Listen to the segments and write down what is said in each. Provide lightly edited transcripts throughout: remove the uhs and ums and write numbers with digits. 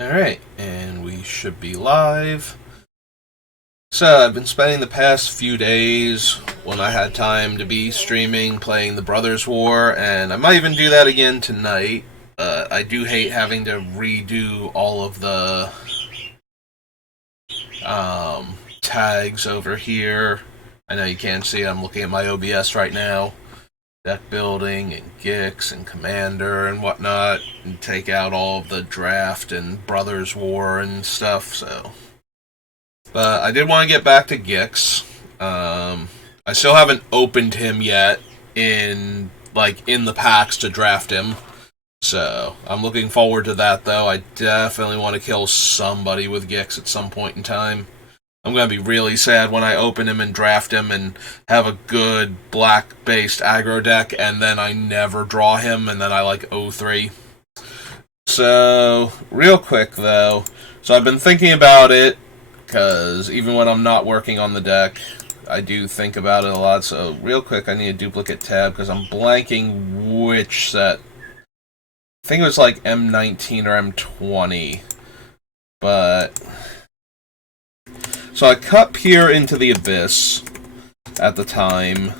Alright, and we should be live. So, I've been spending the past few days when I had time to be streaming, playing the Brothers War, and I might even do that again tonight. I do hate having to redo all of the tags over here. I know you can't see it, I'm looking at my OBS right now. Deck building and Gix and Commander and whatnot, and take out all of the draft and Brothers War and stuff. So, but I did want to get back to Gix. I still haven't opened him yet in the packs to draft him. So I'm looking forward to that, though. I definitely want to kill somebody with Gix at some point in time. I'm going to be really sad when I open him and draft him and have a good black-based aggro deck, and then I never draw him, and then I 0-3. So, real quick, though. So I've been thinking about it, because even when I'm not working on the deck, I do think about it a lot. So, real quick, I need a duplicate tab, because I'm blanking which set. I think it was M19 or M20. But so I cut Peer into the Abyss at the time,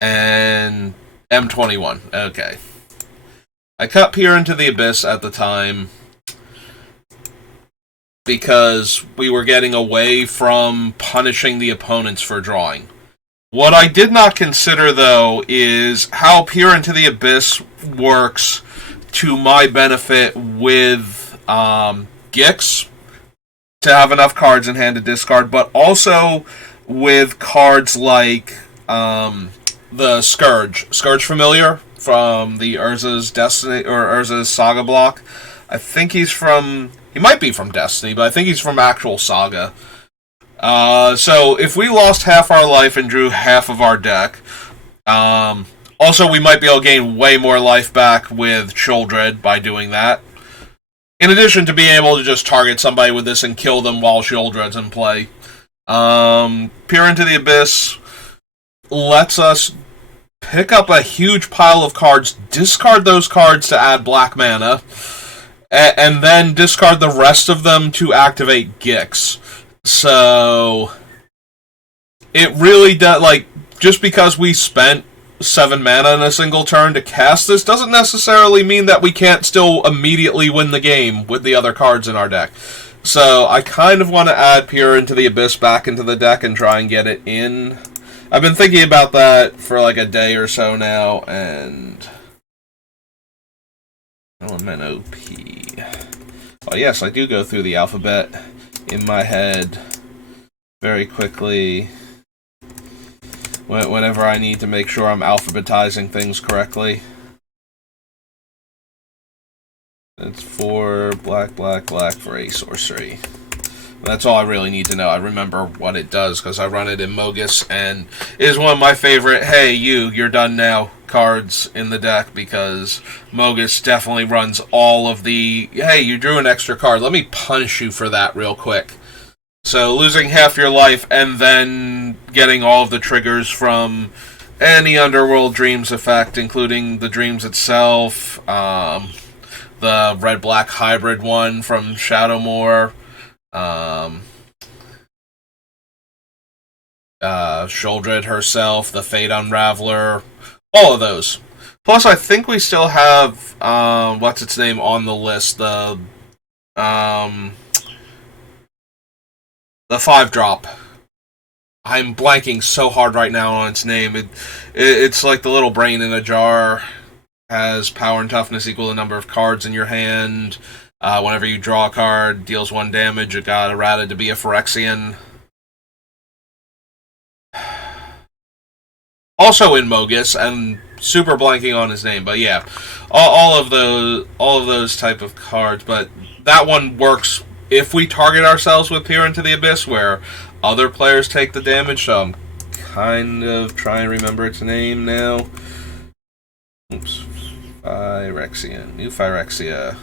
and M21, okay. I cut Peer into the Abyss at the time because we were getting away from punishing the opponents for drawing. What I did not consider, though, is how Peer into the Abyss works to my benefit with Gix to have enough cards in hand to discard, but also with cards like the Scourge Familiar from the Urza's Destiny or Urza's Saga block. I think he might be from Destiny, but I think he's from actual Saga. So if we lost half our life and drew half of our deck, also we might be able to gain way more life back with Sheoldred by doing that. In addition to being able to just target somebody with this and kill them while Sheoldred's in play. Peer into the Abyss lets us pick up a huge pile of cards, discard those cards to add black mana, and then discard the rest of them to activate Gix. So it really does, just because we spent 7 mana in a single turn to cast this doesn't necessarily mean that we can't still immediately win the game with the other cards in our deck. So I kind of want to add Peer into the Abyss back into the deck and try and get it in. I've been thinking about that for a day or so now, and Element OP. Oh yes, I do go through the alphabet in my head very quickly whenever I need to make sure I'm alphabetizing things correctly. It's 4 black for a sorcery. That's all I really need to know. I remember what it does because I run it in Mogis, and it is one of my favorite, hey, you're done now cards in the deck, because Mogis definitely runs all of the, hey, you drew an extra card, let me punish you for that real quick. So losing half your life and then getting all of the triggers from any Underworld Dreams effect, including the Dreams itself, the red-black hybrid one from Shadowmoor, Sheoldred herself, the Fate Unraveler, all of those. Plus, I think we still have, what's its name on the list, the 5-drop. I'm blanking so hard right now on its name. It's like the little brain in a jar. Has power and toughness equal the number of cards in your hand. Whenever you draw a card, deals 1 damage. It got errata to be a Phyrexian. Also in Mogis, and super blanking on his name, but yeah, all of those type of cards. But that one works if we target ourselves with Peer into the Abyss, where other players take the damage. So I'm kind of trying to remember its name now. Oops, Phyrexian, new Phyrexia.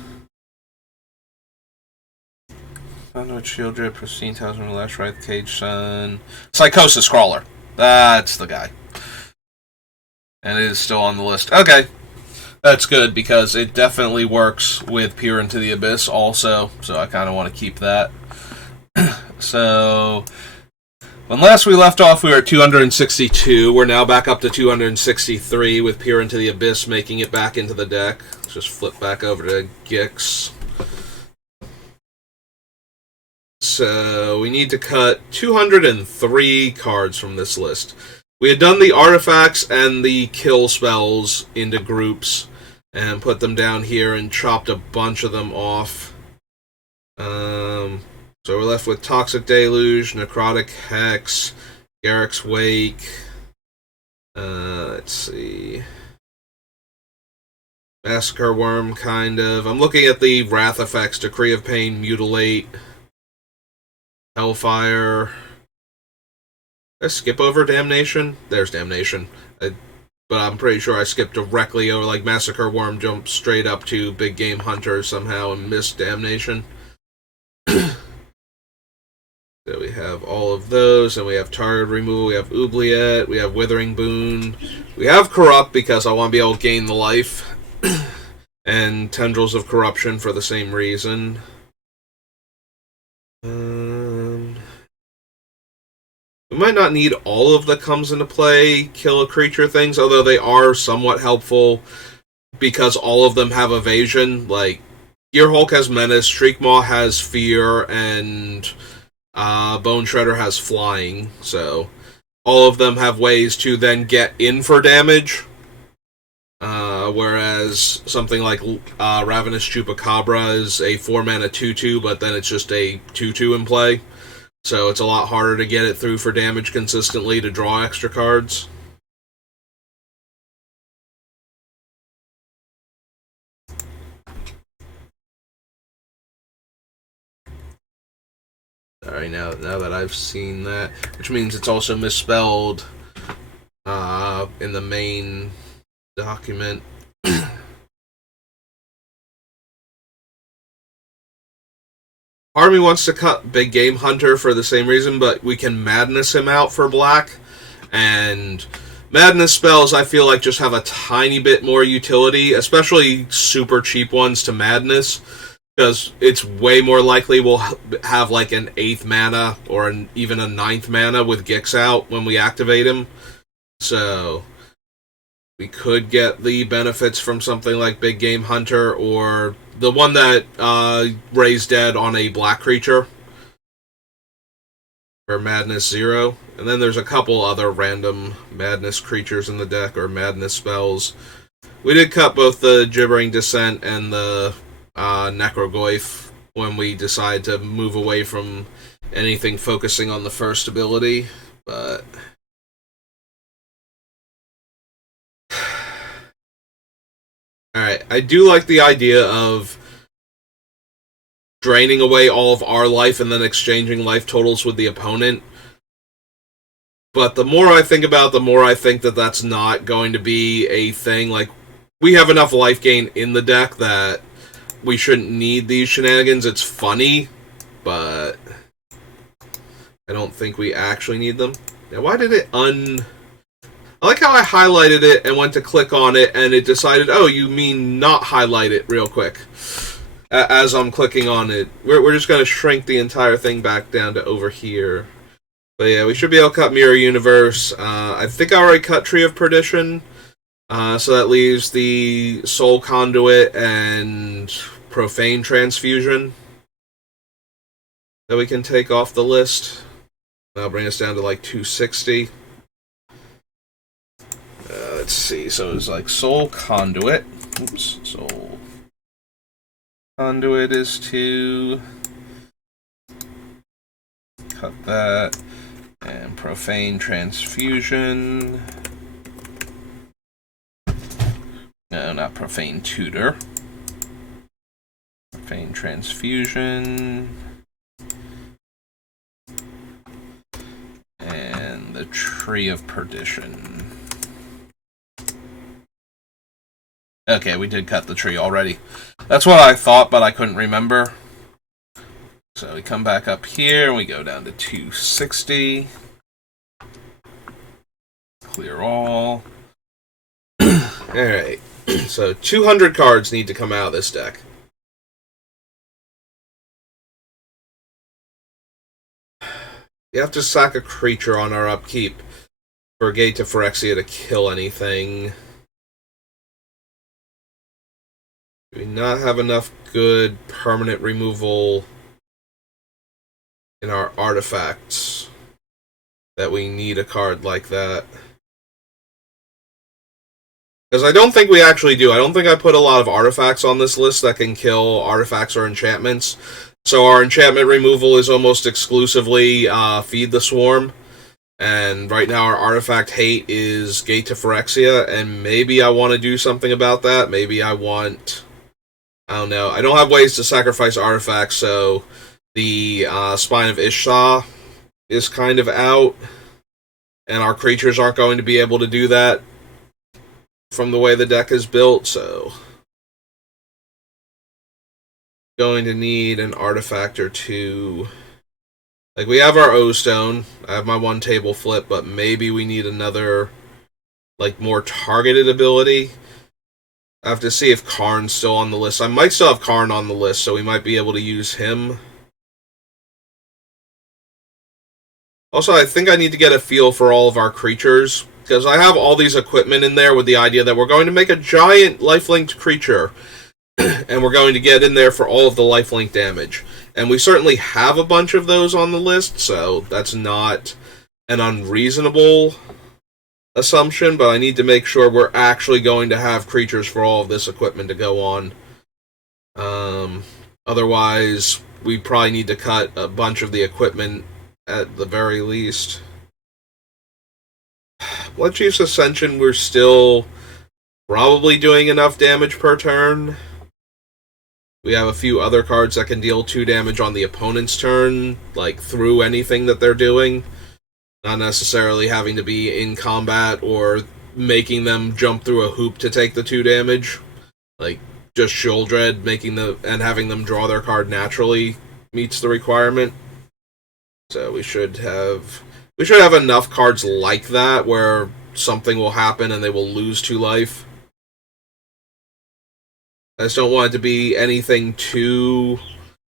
Found Sheoldred, Pristine Talisman, Last Right, Cage Sun, Psychosis Crawler. That's the guy. And it is still on the list. Okay. That's good, because it definitely works with Peer into the Abyss also, so I kind of want to keep that. So, when last we left off, we were at 262. We're now back up to 263 with Peer into the Abyss making it back into the deck. Let's just flip back over to Gix. So, we need to cut 203 cards from this list. We had done the artifacts and the kill spells into groups and put them down here and chopped a bunch of them off. So we're left with Toxic Deluge, Necrotic Hex, Garruk's Wake. Let's see. Massacre Worm, kind of. I'm looking at the Wrath effects: Decree of Pain, Mutilate, Hellfire. Did I skip over Damnation? There's Damnation. But I'm pretty sure I skipped directly over, like, Massacre Worm jumped straight up to Big Game Hunter somehow and missed Damnation. So we have all of those, and we have Target Removal, we have Oubliette, we have Withering Boon, we have Corrupt because I want to be able to gain the life, and Tendrils of Corruption for the same reason. We might not need all of the comes into play, kill a creature things, although they are somewhat helpful because all of them have evasion. Like, Gearhulk has Menace, Shriekmaw has Fear, and Bone Shredder has Flying, so all of them have ways to then get in for damage, whereas something like Ravenous Chupacabra is a 4-mana 2-2, but then it's just a 2-2 in play, so it's a lot harder to get it through for damage consistently to draw extra cards. Alright, now that I've seen that, which means it's also misspelled in the main document. Part of me wants to cut Big Game Hunter for the same reason, but we can Madness him out for black, and Madness spells I feel like just have a tiny bit more utility, especially super cheap ones to Madness, because it's way more likely we'll have like an 8th mana or even a 9th mana with Gix out when we activate him. So we could get the benefits from something like Big Game Hunter, or the one that raised dead on a black creature for Madness 0. And then there's a couple other random Madness creatures in the deck, or Madness spells. We did cut both the Gibbering Descent and the Necrogoyf when we decide to move away from anything focusing on the first ability, but alright, I do like the idea of draining away all of our life and then exchanging life totals with the opponent, but the more I think about it, the more I think that that's not going to be a thing. Like, we have enough life gain in the deck that we shouldn't need these shenanigans. It's funny, but I don't think we actually need them. Now, why did it I like how I highlighted it and went to click on it, and it decided, oh, you mean not highlight it real quick. As I'm clicking on it. We're just going to shrink the entire thing back down to over here. But yeah, we should be able to cut Mirror Universe. I think I already cut Tree of Perdition. So that leaves the Soul Conduit and Profane Transfusion that we can take off the list. That'll bring us down to like 260. Let's see, so it's like Soul Conduit. Oops, Soul Conduit is 2. Cut that. And Profane Transfusion. No, not Profane Tutor. Profane Transfusion. And the Tree of Perdition. Okay, we did cut the tree already. That's what I thought, but I couldn't remember. So we come back up here, and we go down to 260. Clear all. Alright. So 200 cards need to come out of this deck. You have to sack a creature on our upkeep for Gate to Phyrexia to kill anything. Do we not have enough good permanent removal in our artifacts that we need a card like that? Because I don't think we actually do. I don't think I put a lot of artifacts on this list that can kill artifacts or enchantments. So our enchantment removal is almost exclusively Feed the Swarm. And right now our artifact hate is Gate to Phyrexia, and maybe I want to do something about that. Maybe I want... I don't know. I don't have ways to sacrifice artifacts, so the Spine of Ishsa is kind of out, and our creatures aren't going to be able to do that from the way the deck is built, so... Going to need an artifact or two. Like, we have our O-Stone. I have my one table flip, but maybe we need another, like, more targeted ability. I have to see if Karn's still on the list. I might still have Karn on the list, so we might be able to use him. Also, I think I need to get a feel for all of our creatures, because I have all these equipment in there with the idea that we're going to make a giant lifelink creature, and we're going to get in there for all of the lifelink damage. And we certainly have a bunch of those on the list, so that's not an unreasonable assumption, but I need to make sure we're actually going to have creatures for all of this equipment to go on. Otherwise, we probably need to cut a bunch of the equipment at the very least. Bloodchief's Ascension, we're still probably doing enough damage per turn. We have a few other cards that can deal 2 damage on the opponent's turn, like through anything that they're doing. Not necessarily having to be in combat or making them jump through a hoop to take the 2 damage. Like, just Sheoldred and having them draw their card naturally meets the requirement. So we should have enough cards like that where something will happen and they will lose 2 life. I just don't want it to be anything too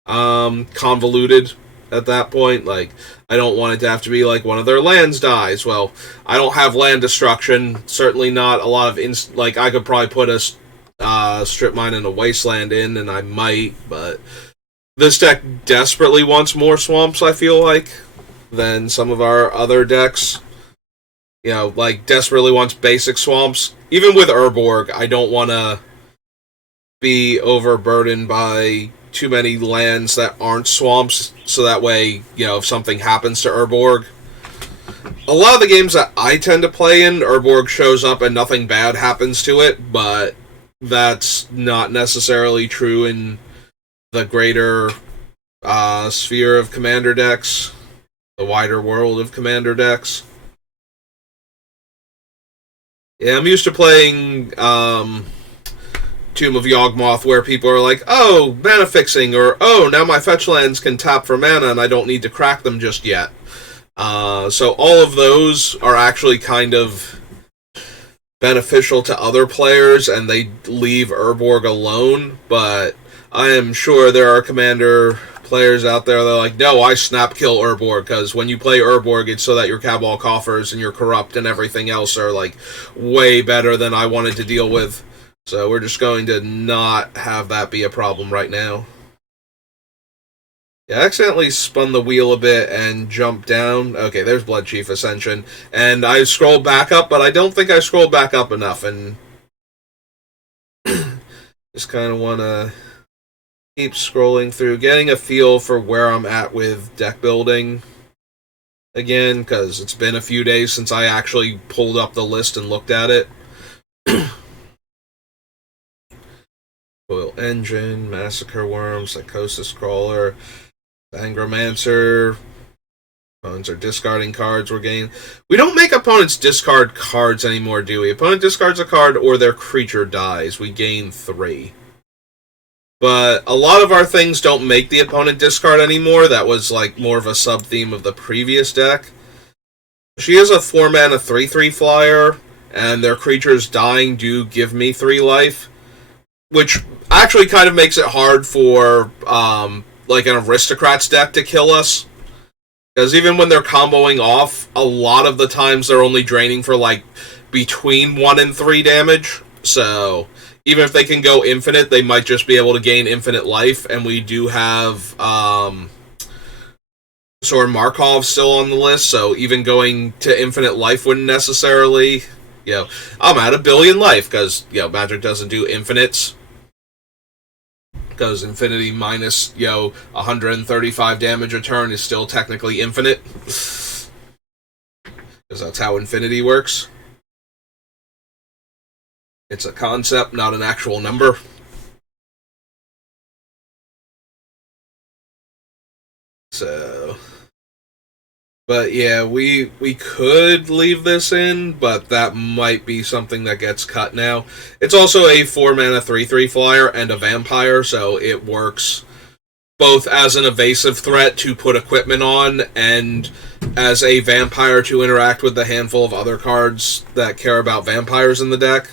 convoluted at that point. Like, I don't want it to have to be like one of their lands dies. Well, I don't have land destruction. Certainly not a lot of... like, I could probably put a Strip Mine and a Wasteland in, and I might, but this deck desperately wants more swamps, I feel like, than some of our other decks. You know, like, desperately wants basic swamps. Even with Urborg, I don't want to be overburdened by too many lands that aren't swamps, so that way, you know, if something happens to Urborg... A lot of the games that I tend to play in, Urborg shows up and nothing bad happens to it, but that's not necessarily true in the greater sphere of Commander decks, the wider world of Commander decks. Yeah, I'm used to playing Tomb of Yawgmoth, where people are like, oh, mana fixing, or oh, now my fetch lands can tap for mana and I don't need to crack them just yet. So all of those are actually kind of beneficial to other players, and they leave Urborg alone, but I am sure there are Commander players out there that are like, no, I snap kill Urborg, because when you play Urborg, it's so that your Cabal Coffers and your Corrupt and everything else are, like, way better than I wanted to deal with. So we're just going to not have that be a problem right now. Yeah, I accidentally spun the wheel a bit and jumped down. Okay, there's Bloodchief Ascension. And I scrolled back up, but I don't think I scrolled back up enough, and just kind of want to keep scrolling through, getting a feel for where I'm at with deck building again, because it's been a few days since I actually pulled up the list and looked at it. Coil Engine, Massacre Worm, Psychosis Crawler, Angromancer. Opponents are discarding cards. We don't make opponents discard cards anymore, do we? Opponent discards a card or their creature dies. We gain 3. But a lot of our things don't make the opponent discard anymore. That was like more of a sub-theme of the previous deck. She is a 4-mana 3/3 flyer, and their creatures dying do give me 3 life, which actually kind of makes it hard for like an aristocrats deck to kill us. Because even when they're comboing off, a lot of the times they're only draining for like between 1 and 3 damage. So even if they can go infinite, they might just be able to gain infinite life. And we do have Sorin Markov still on the list, so even going to infinite life wouldn't necessarily, I'm at 1 billion life, because, Magic doesn't do infinites. Because infinity minus, 135 damage a turn is still technically infinite. Because that's how infinity works. It's a concept, not an actual number. So... But yeah, we could leave this in, but that might be something that gets cut now. It's also a 4-mana 3/3 flyer and a vampire, so it works both as an evasive threat to put equipment on and as a vampire to interact with the handful of other cards that care about vampires in the deck.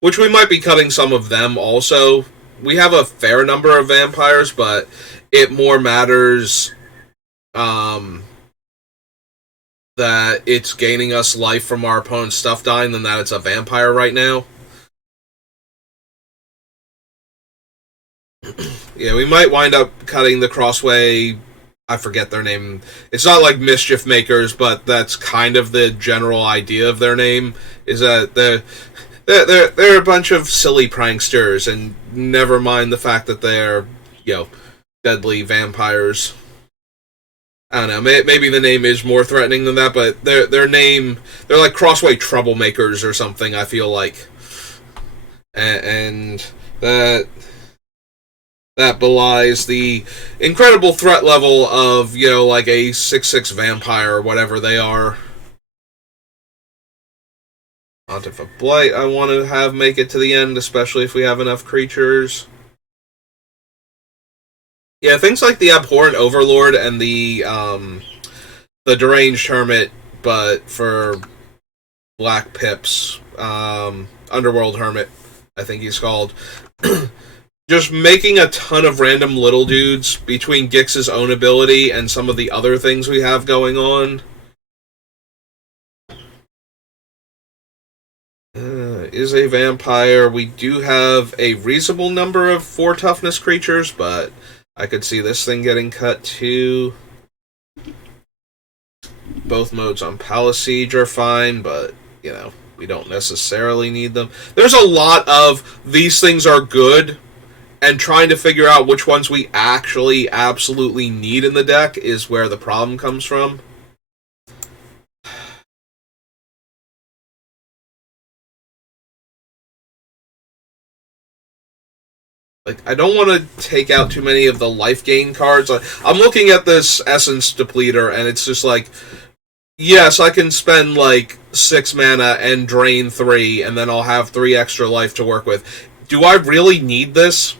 Which we might be cutting some of them also. We have a fair number of vampires, but it more matters... that it's gaining us life from our opponent's stuff dying than that it's a vampire right now. Yeah, we might wind up cutting the Crossway... I forget their name. It's not like Mischief Makers, but that's kind of the general idea of their name, is that they're a bunch of silly pranksters, and never mind the fact that they're, deadly vampires. I don't know, maybe the name is more threatening than that, but their name, they're like Crossway Troublemakers or something, I feel like. And that belies the incredible threat level of, like a 6/6 vampire or whatever they are. Pontiff of Blight I want to have make it to the end, especially if we have enough creatures. Yeah, things like the Abhorrent Overlord and the Deranged Hermit, but for black pips. Underworld Hermit, I think he's called. Just making a ton of random little dudes between Gix's own ability and some of the other things we have going on. Is a vampire. We do have a reasonable number of 4 toughness creatures, but I could see this thing getting cut too. Both modes on Palace Siege are fine, but, we don't necessarily need them. There's a lot of these things are good, and trying to figure out which ones we actually absolutely need in the deck is where the problem comes from. Like, I don't want to take out too many of the life gain cards. I'm looking at this Essence Depleter, and it's just like, yes, I can spend, 6 mana and drain 3, and then I'll have 3 extra life to work with. Do I really need this?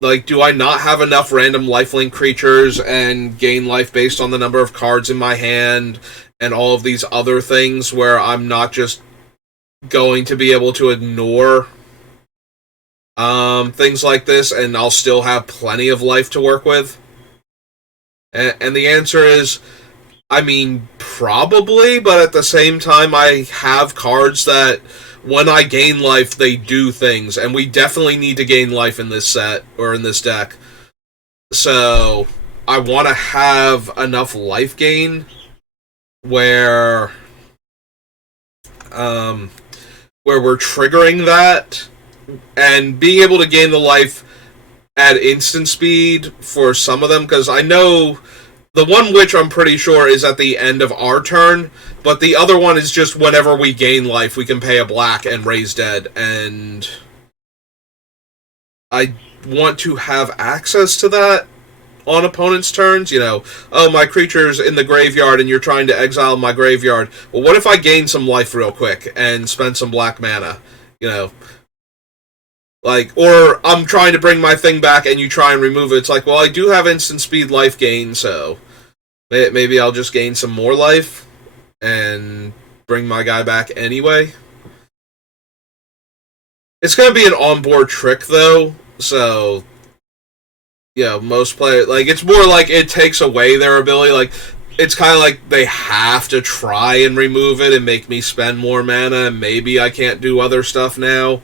Do I not have enough random lifelink creatures and gain life based on the number of cards in my hand, and all of these other things where I'm not just going to be able to ignore things like this, and I'll still have plenty of life to work with? And the answer is, probably, but at the same time, I have cards that, when I gain life, they do things, and we definitely need to gain life in this set, or in this deck. So, I want to have enough life gain where we're triggering that, and being able to gain the life at instant speed for some of them, because I know the one which I'm pretty sure is at the end of our turn, but the other one is just whenever we gain life, we can pay a black and raise dead, and I want to have access to that on opponents' turns. Oh, my creature's in the graveyard and you're trying to exile my graveyard. Well, what if I gain some life real quick and spend some black mana? Or I'm trying to bring my thing back and you try and remove it. It's like, well, I do have instant speed life gain, so maybe I'll just gain some more life and bring my guy back anyway. It's going to be an onboard trick, though, so, yeah, most players, like, it's more like it takes away their ability, like, it's kind of like they have to try and remove it and make me spend more mana, and maybe I can't do other stuff now.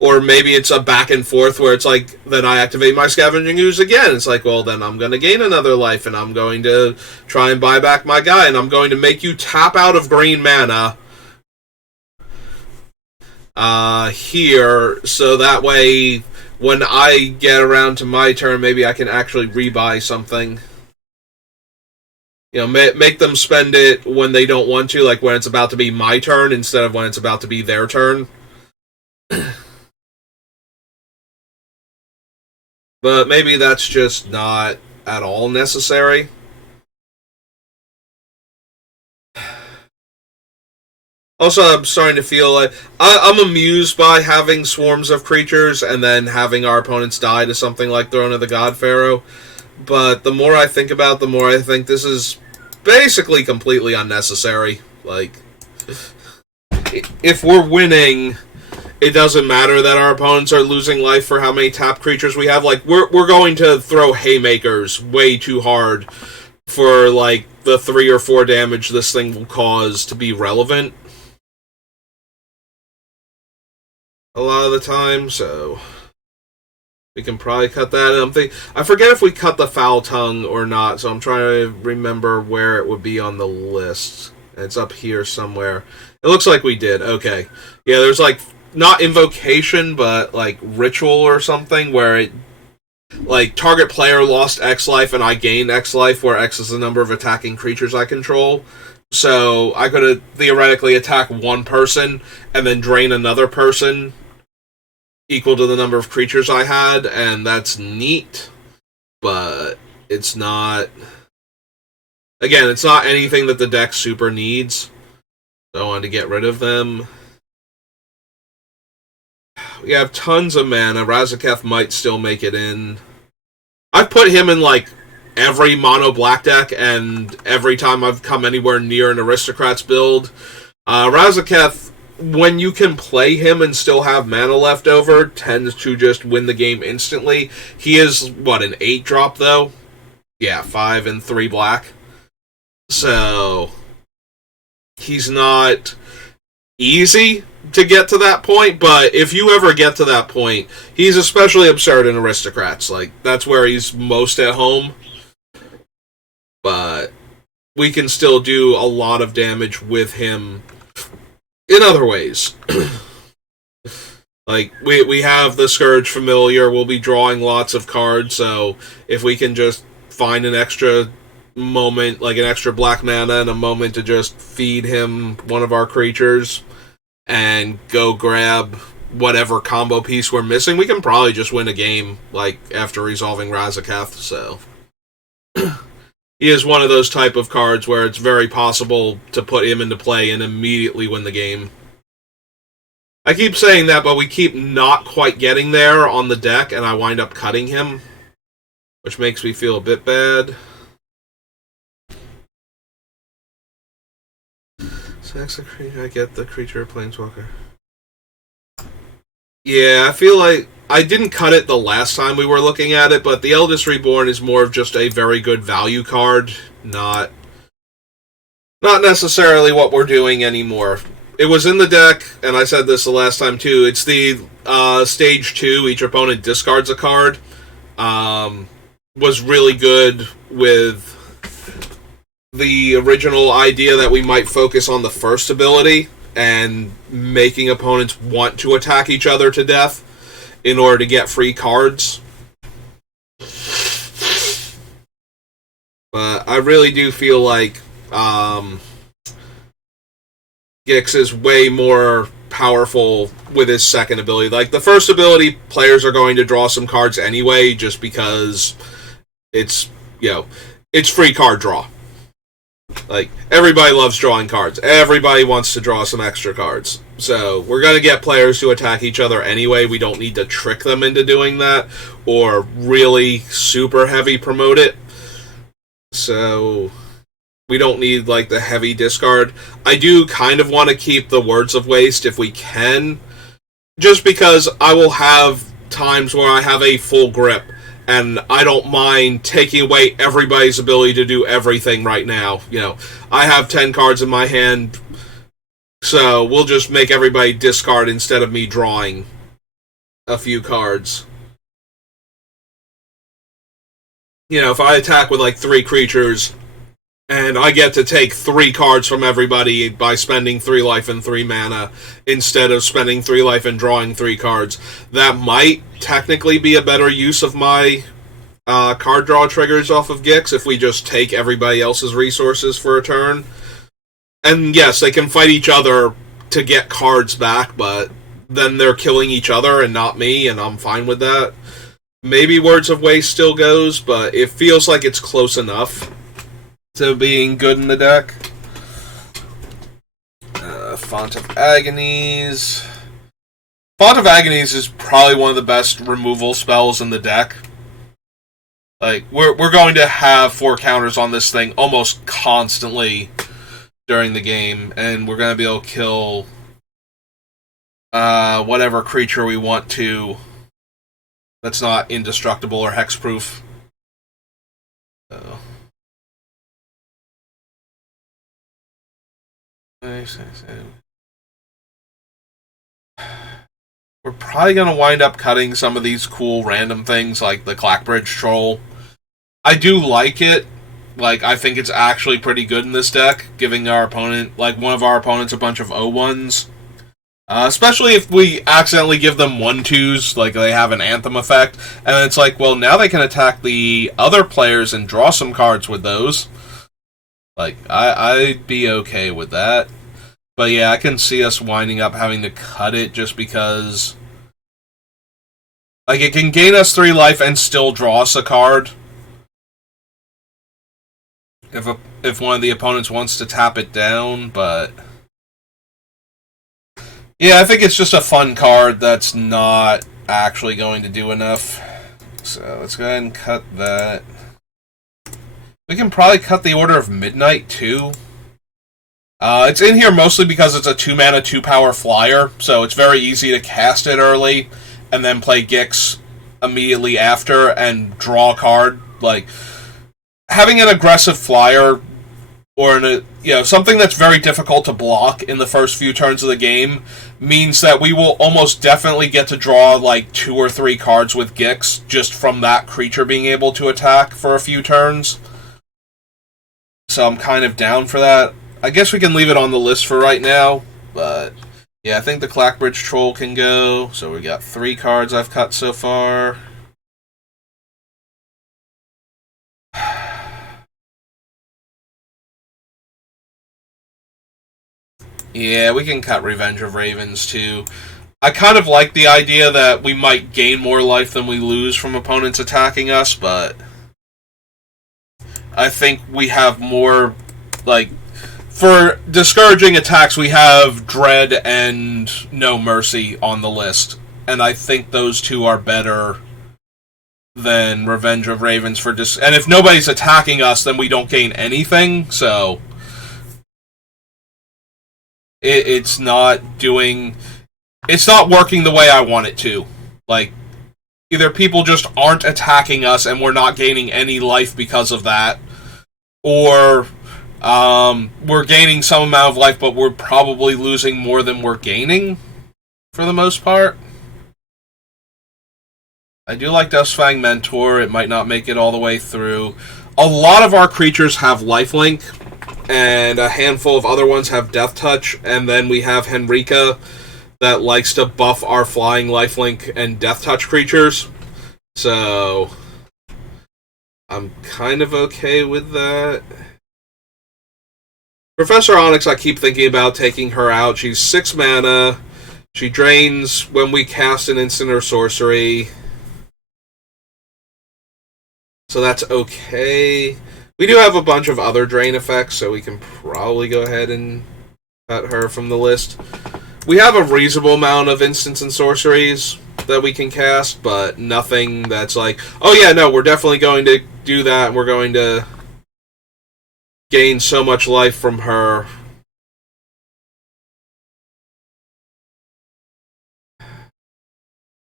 Or maybe it's a back and forth where it's like, then I activate my Scavenging Ooze again. It's like, well, then I'm going to gain another life, and I'm going to try and buy back my guy, and I'm going to make you tap out of green mana here, so that way, when I get around to my turn, maybe I can actually rebuy something. You know, make them spend it when they don't want to, like when it's about to be my turn, instead of when it's about to be their turn. But maybe that's just not at all necessary. Also, I'm starting to feel like I'm amused by having swarms of creatures and then having our opponents die to something like Throne of the God Pharaoh. But the more I think about it, the more I think this is basically completely unnecessary. Like, if we're winning, it doesn't matter that our opponents are losing life for how many tap creatures we have. Like, we're going to throw haymakers way too hard for, like, the 3 or 4 damage this thing will cause to be relevant a lot of the time, so we can probably cut that. And I forget if we cut the Foul Tongue or not, so I'm trying to remember where it would be on the list. It's up here somewhere. It looks like we did. Okay. Yeah, there's like, not invocation, but like ritual or something, where it, like, target player lost X life and I gained X life, where X is the number of attacking creatures I control. So I could theoretically attack one person and then drain another person equal to the number of creatures I had, and that's neat, but it's not... Again, it's not anything that the deck super needs, so I wanted to get rid of them. We have tons of mana. Razaketh might still make it in. I've put him in, like, every mono black deck, and every time I've come anywhere near an Aristocrats build. Razaketh, when you can play him and still have mana left over, tends to just win the game instantly. He is, what, an 8-drop, though? Yeah, 5 and 3 black. So, he's not easy to get to that point, but if you ever get to that point, he's especially absurd in Aristocrats. Like, that's where he's most at home. But we can still do a lot of damage with him in other ways. Like, we have the Scourge Familiar, we'll be drawing lots of cards, so if we can just find an extra moment, like an extra black mana and a moment to just feed him one of our creatures and go grab whatever combo piece we're missing, we can probably just win a game, like, after resolving Razaketh, so... He is one of those type of cards where it's very possible to put him into play and immediately win the game. I keep saying that, but we keep not quite getting there on the deck, and I wind up cutting him, which makes me feel a bit bad. Sax the creature, I get the creature Planeswalker. Yeah, I feel like I didn't cut it the last time we were looking at it, but the Eldest Reborn is more of just a very good value card, not necessarily what we're doing anymore. It was in the deck, and I said this the last time too, it's the stage 2, each opponent discards a card. Was really good with the original idea that we might focus on the first ability and making opponents want to attack each other to death in order to get free cards. But I really do feel like Gix is way more powerful with his second ability. Like, the first ability, players are going to draw some cards anyway, just because it's, you know, it's free card draw. Like, everybody loves drawing cards. Everybody wants to draw some extra cards. So, we're going to get players to attack each other anyway. We don't need to trick them into doing that, or really super heavy promote it. So, We don't need, like, the heavy discard. I do kind of want to keep the Words of Waste if we can, just because I will have times where I have a full grip, and I don't mind taking away everybody's ability to do everything right now. You know, I have 10 cards in my hand, so we'll just make everybody discard instead of me drawing a few cards. You know, if I attack with, like, 3 creatures, and I get to take 3 cards from everybody by spending 3 life and 3 mana, instead of spending 3 life and drawing 3 cards, that might technically be a better use of my card draw triggers off of Gix if we just take everybody else's resources for a turn. And yes, they can fight each other to get cards back, but then they're killing each other and not me, and I'm fine with that. Maybe Words of Waste still goes, but it feels like it's close enough to being good in the deck. Font of Agonies. Font of Agonies is probably one of the best removal spells in the deck. Like, we're going to have 4 counters on this thing almost constantly during the game, and we're going to be able to kill whatever creature we want to that's not indestructible or hexproof. So. We're probably going to wind up cutting some of these cool random things, like the Clackbridge Troll. I do like it. Like, I think it's actually pretty good in this deck, giving our opponent, like, one of our opponents a bunch of O1s. Especially if we accidentally give them 1/2s, like they have an Anthem effect, and it's like, well, now they can attack the other players and draw some cards with those. Like, I'd be okay with that. But yeah, I can see us winding up having to cut it just because, like, it can gain us 3 life and still draw us a card. If one of the opponents wants to tap it down, but yeah, I think it's just a fun card that's not actually going to do enough. So let's go ahead and cut that. We can probably cut the Order of Midnight, too. It's in here mostly because it's a 2-mana, 2-power flyer, so it's very easy to cast it early, and then play Gix immediately after, and draw a card. Like, having an aggressive flyer, or something that's very difficult to block in the first few turns of the game, means that we will almost definitely get to draw, like, 2 or 3 cards with Gix, just from that creature being able to attack for a few turns. So I'm kind of down for that. I guess we can leave it on the list for right now, but yeah, I think the Clackbridge Troll can go. So we got 3 cards I've cut so far. Yeah, we can cut Revenge of Ravens too. I kind of like the idea that we might gain more life than we lose from opponents attacking us, but I think we have more, like, for discouraging attacks, we have Dread and No Mercy on the list. And I think those 2 are better than Revenge of Ravens for and if nobody's attacking us, then we don't gain anything, so it's not working the way I want it to. Like, either people just aren't attacking us and we're not gaining any life because of that, or we're gaining some amount of life, but we're probably losing more than we're gaining, for the most part. I do like Dustfang Mentor. It might not make it all the way through. A lot of our creatures have lifelink, and a handful of other ones have Death Touch, and then we have Henrika that likes to buff our flying lifelink and Death Touch creatures. So I'm kind of okay with that. Professor Onyx, I keep thinking about taking her out. She's 6 mana. She drains when we cast an instant or sorcery. So that's okay. We do have a bunch of other drain effects, so we can probably go ahead and cut her from the list. We have a reasonable amount of instants and sorceries that we can cast, but nothing that's like, oh yeah, no, we're definitely going to do that, and we're going to gain so much life from her.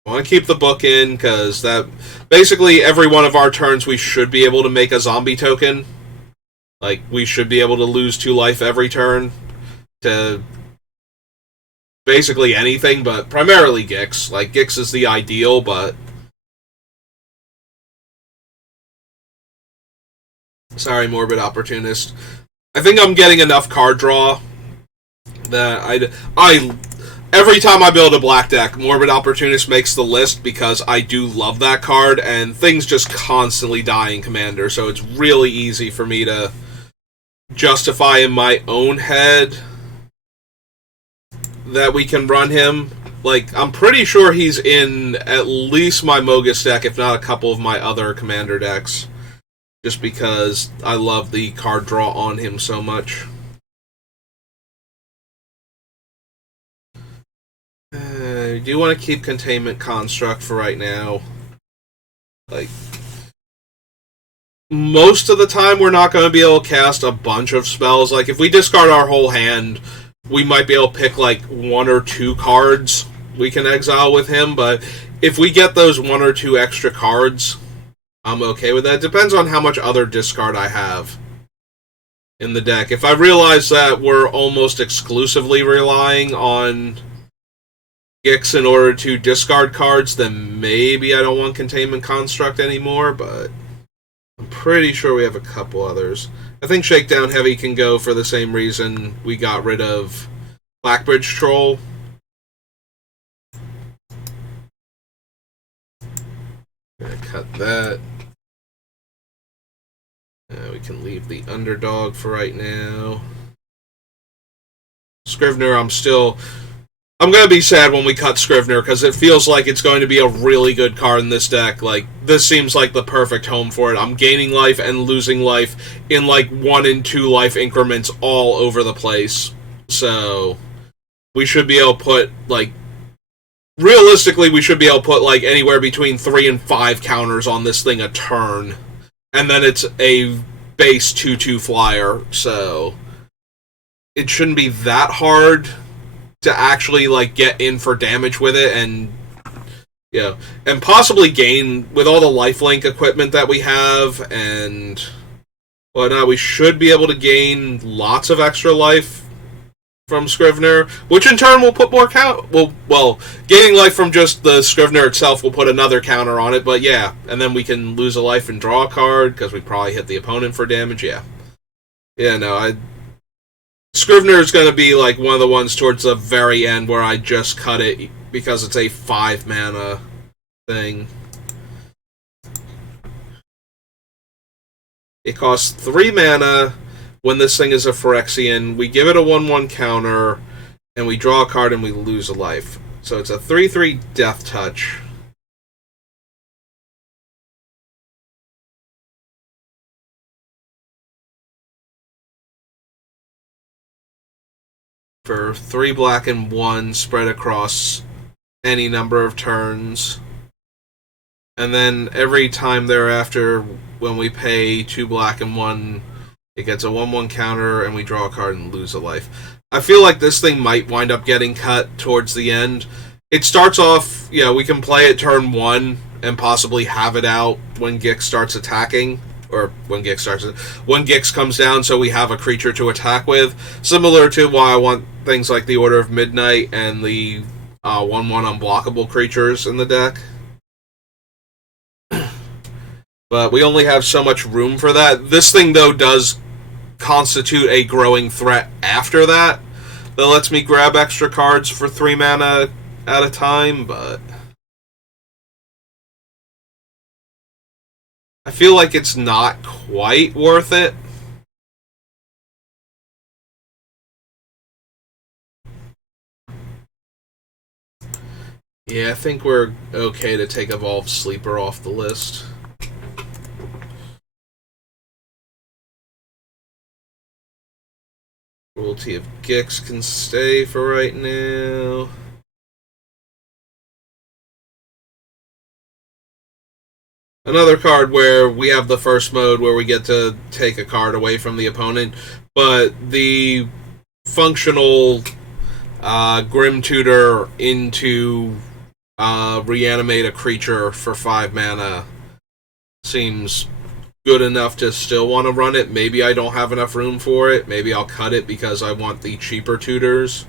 I want to keep the book in, because that basically every one of our turns we should be able to make a zombie token. Like, we should be able to lose 2 life every turn to basically anything, but primarily Gix. Like, Gix is the ideal, but... Sorry, Morbid Opportunist. I think I'm getting enough card draw that I every time I build a black deck, Morbid Opportunist makes the list, because I do love that card, and things just constantly die in Commander, so it's really easy for me to justify in my own head that we can run him. Like, I'm pretty sure he's in at least my Mogus deck, if not a couple of my other Commander decks, just because I love the card draw on him so much. I do want to keep Containment Construct for right now. Like, most of the time we're not going to be able to cast a bunch of spells. Like, if we discard our whole hand, we might be able to pick, like, 1 or 2 cards we can exile with him, but if we get those 1 or 2 extra cards, I'm okay with that. It depends on how much other discard I have in the deck. If I realize that we're almost exclusively relying on Gix in order to discard cards, then maybe I don't want Containment Construct anymore, but I'm pretty sure we have a couple others. I think Shakedown Heavy can go for the same reason we got rid of Blackbridge Troll. Gonna cut that. We can leave the Underdog for right now. Scrivener, I'm going to be sad when we cut Scrivener, because it feels like it's going to be a really good card in this deck. Like, this seems like the perfect home for it. I'm gaining life and losing life in, like, 1 and 2 life increments all over the place. So, we should be able to put, like, realistically, we should be able to put, like, anywhere between 3 and 5 counters on this thing a turn. And then it's a base 2/2 flyer, so it shouldn't be that hard to actually, like, get in for damage with it, and and possibly gain with all the lifelink equipment that we have and whatnot. We should be able to gain lots of extra life from Scrivener, which in turn will put more count. Well, gaining life from just the Scrivener itself will put another counter on it, but yeah, and then we can lose a life and draw a card because we probably hit the opponent for damage. Scrivener is going to be like one of the ones towards the very end where I just cut it because it's a 5 mana thing. It costs 3 mana. When this thing is a Phyrexian, we give it a 1/1 counter, and we draw a card and we lose a life. So it's a 3/3 Death Touch. For 3 black and 1 spread across any number of turns. And then every time thereafter, when we pay 2 black and 1, it gets a 1/1 counter, and we draw a card and lose a life. I feel like this thing might wind up getting cut towards the end. It starts off, we can play it turn 1 and possibly have it out when Gix starts attacking. Or when Gix comes down, so we have a creature to attack with. Similar to why I want things like the Order of Midnight and the 1/1 unblockable creatures in the deck. But we only have so much room for that. This thing, though, does constitute a growing threat after that lets me grab extra cards for 3 mana at a time, but I feel like it's not quite worth it. Yeah, I think we're okay to take Evolved Sleeper off the list. Cruelty of Gix can stay for right now. Another card where we have the first mode where we get to take a card away from the opponent, but the functional Grim Tutor into reanimate a creature for 5 mana seems good enough to still want to run it. Maybe I don't have enough room for it. Maybe I'll cut it because I want the cheaper tutors.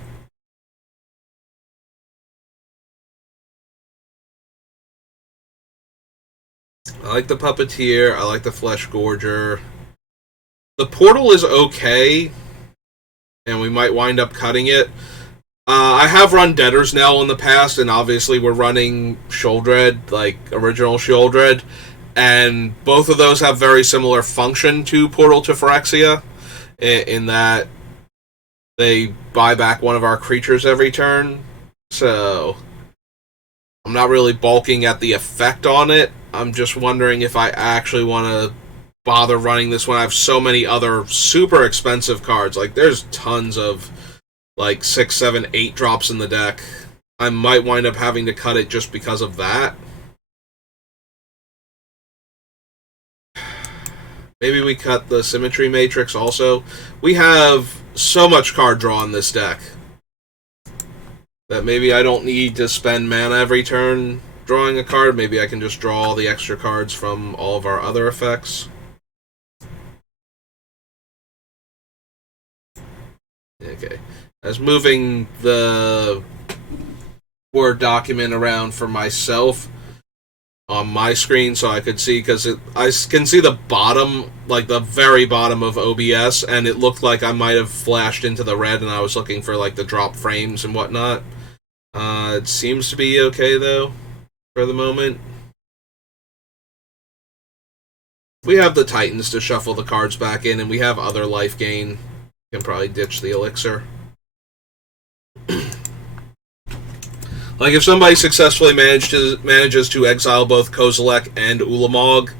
I like the Puppeteer. I like the Flesh Gorger. The Portal is okay, and we might wind up cutting it. I have run Debtor's Knell in the past, and obviously we're running Sheoldred, like original Sheoldred, and both of those have very similar function to Portal to Phyrexia, in that they buy back one of our creatures every turn. So I'm not really balking at the effect on it. I'm just wondering if I actually want to bother running this when I have so many other super expensive cards. Like, there's tons of, like, 6, 7, 8 drops in the deck. I might wind up having to cut it just because of that. Maybe we cut the Symmetry Matrix also. We have so much card draw in this deck that maybe I don't need to spend mana every turn drawing a card. Maybe I can just draw all the extra cards from all of our other effects. Okay. I was moving the Word document around for myself on my screen so I could see, because I can see the bottom, like the very bottom of OBS, and it looked like I might have flashed into the red, and I was looking for like the drop frames and whatnot. It seems to be okay though for the moment. We have the Titans to shuffle the cards back in, and we have other life gain. Can probably ditch the elixir. Like, if somebody successfully manages to exile both Kozilek and Ulamog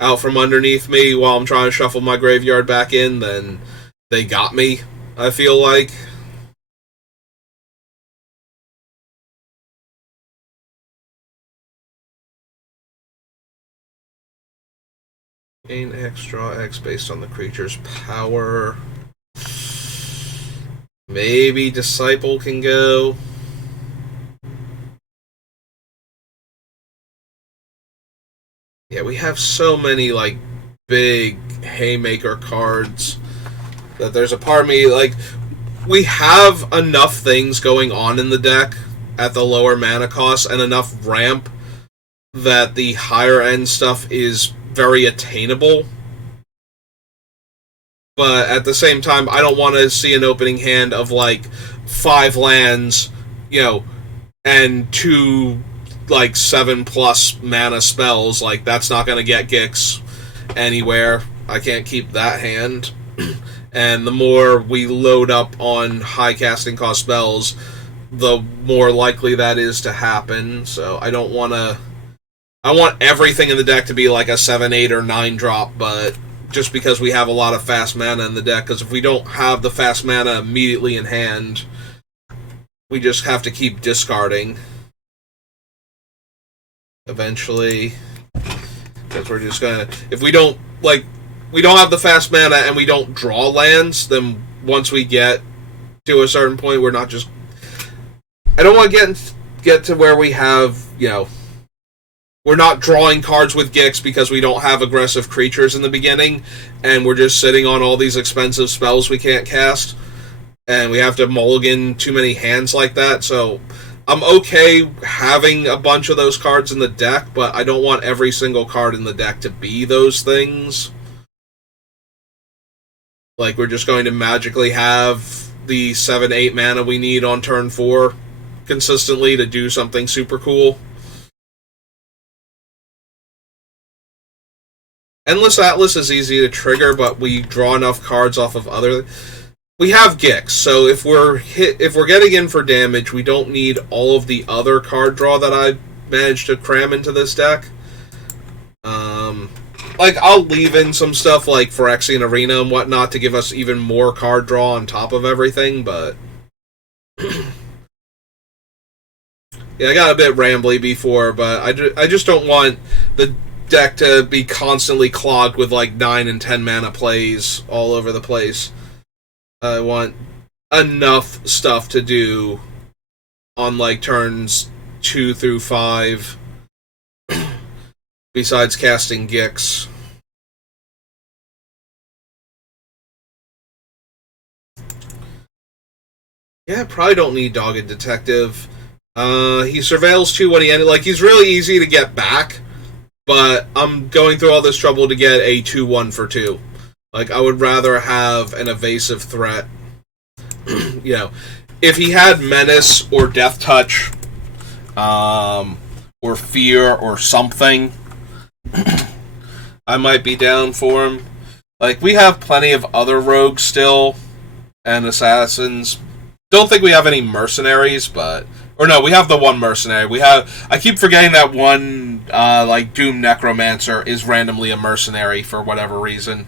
out from underneath me while I'm trying to shuffle my graveyard back in, then they got me, I feel like. Gain X, draw X based on the creature's power. Maybe Disciple can go. Yeah, we have so many, like, big haymaker cards that there's a part of me, like, we have enough things going on in the deck at the lower mana cost and enough ramp that the higher end stuff is very attainable. But at the same time, I don't want to see an opening hand of, like, 5 lands, you know, and 2, like, 7+ mana spells. Like, that's not going to get Gix anywhere. I can't keep that hand. And the more we load up on high casting cost spells, the more likely that is to happen. So I don't want to... I want everything in the deck to be like a 7, 8, or 9 drop, but just because we have a lot of fast mana in the deck, because if we don't have the fast mana immediately in hand, we just have to keep discarding eventually, because we're just gonna, if we don't, like, we don't have the fast mana and we don't draw lands, then once we get to a certain point, we're not just, I don't want to get to where we have, you know, we're not drawing cards with Gix because we don't have aggressive creatures in the beginning, and we're just sitting on all these expensive spells we can't cast, and we have to mulligan too many hands like that. So I'm okay having a bunch of those cards in the deck, but I don't want every single card in the deck to be those things. Like, we're just going to magically have the 7, 8 mana we need on turn 4 consistently to do something super cool. Endless Atlas is easy to trigger, but we draw enough cards off of other... We have Gix, so if we're getting in for damage, we don't need all of the other card draw that I managed to cram into this deck. Like, I'll leave in some stuff like Phyrexian Arena and whatnot to give us even more card draw on top of everything, but... Yeah, I got a bit rambly before, but I just don't want the deck to be constantly clogged with like 9 and 10 mana plays all over the place. I want enough stuff to do on like turns 2 through 5 besides casting Gix. Yeah, probably don't need Dogged Detective. He surveils too when he ended. Like, he's really easy to get back, but I'm going through all this trouble to get a 2-1 for 2. Like, I would rather have an evasive threat. You know, if he had Menace or Death Touch, or Fear or something, I might be down for him. Like, we have plenty of other rogues still, and assassins. Don't think we have any mercenaries, but... Or no, we have the one mercenary. We have... I keep forgetting that one, like, Doom Necromancer is randomly a mercenary for whatever reason.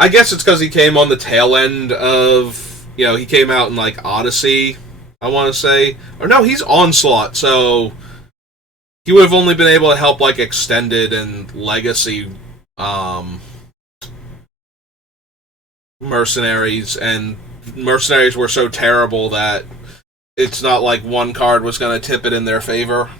I guess it's because he came on the tail end of... You know, he came out in, like, Odyssey, I want to say. Or no, he's Onslaught, so... He would have only been able to help, like, Extended and Legacy, mercenaries, and mercenaries were so terrible that it's not like one card was going to tip it in their favor.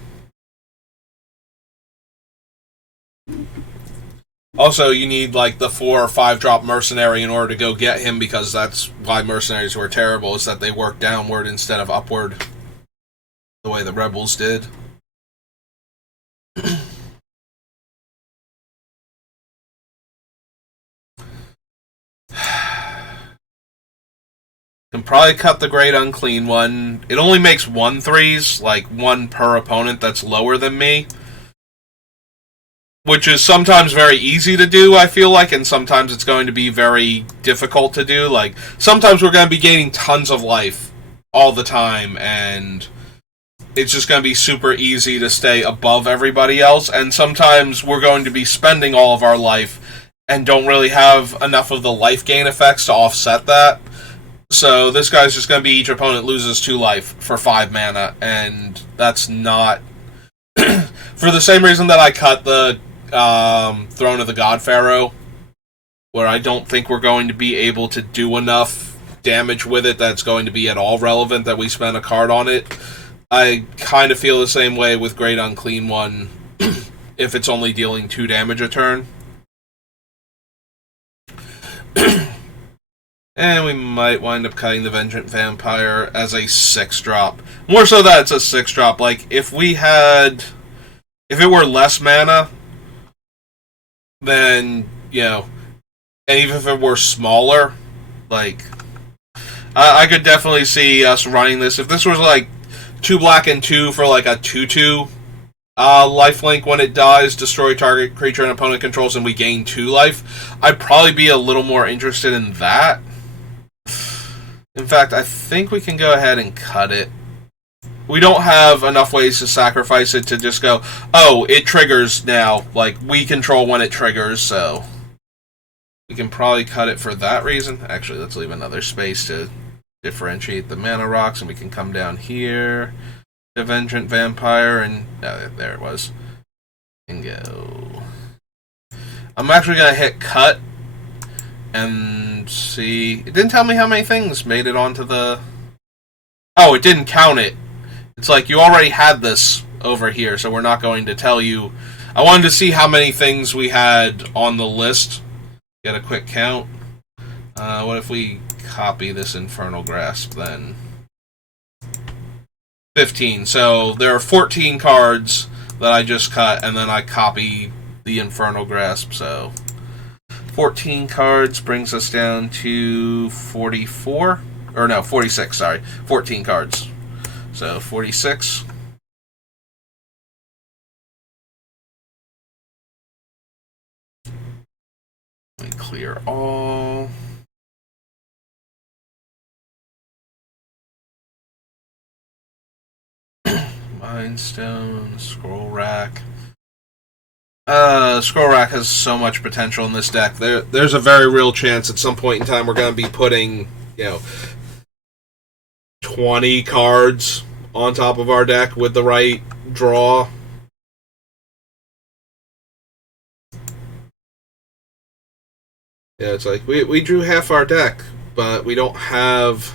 Also, you need like the 4 or 5 drop mercenary in order to go get him, because that's why mercenaries were terrible, is that they work downward instead of upward, the way the rebels did. Can probably cut the Great Unclean One. It only makes 1/3s, like 1 per opponent that's lower than me. Which is sometimes very easy to do, I feel like, and sometimes it's going to be very difficult to do. Like, sometimes we're going to be gaining tons of life all the time, and it's just going to be super easy to stay above everybody else, and sometimes we're going to be spending all of our life and don't really have enough of the life gain effects to offset that. So this guy's just going to be each opponent loses 2 life for 5 mana, and that's not... For the same reason that I cut the Throne of the God Pharaoh, where I don't think we're going to be able to do enough damage with it that's going to be at all relevant that we spend a card on it. I kind of feel the same way with Great Unclean One, if it's only dealing 2 damage a turn. And we might wind up cutting the Vengeant Vampire as a 6-drop. More so that it's a 6-drop. Like, if it were less mana, then, you know, and even if it were smaller, like, I could definitely see us running this. If this was, like, 2 black and 2 for, like, a 2/2, lifelink when it dies, destroy target creature and opponent controls, and we gain 2 life, I'd probably be a little more interested in that. In fact, I think we can go ahead and cut it. We don't have enough ways to sacrifice it to just go, oh, it triggers now. Like, we control when it triggers, so we can probably cut it for that reason. Actually, let's leave another space to differentiate the mana rocks, and we can come down here to Vengeant Vampire, and there it was. And go. I'm actually going to hit cut and see. It didn't tell me how many things made it onto the... Oh, it didn't count it. It's like, you already had this over here, so we're not going to tell you. I wanted to see how many things we had on the list. Get a quick count. What if we copy this Infernal Grasp, then? 15. So there are 14 cards that I just cut, and then I copy the Infernal Grasp, so 14 cards brings us down to 44. Or no, 46, sorry. 14 cards. So 46. Let me clear all. Mindstone, Scroll Rack. Scroll Rack has so much potential in this deck. There's a very real chance at some point in time we're going to be putting, 20 cards on top of our deck with the right draw. Yeah, it's like we drew half our deck, but we don't have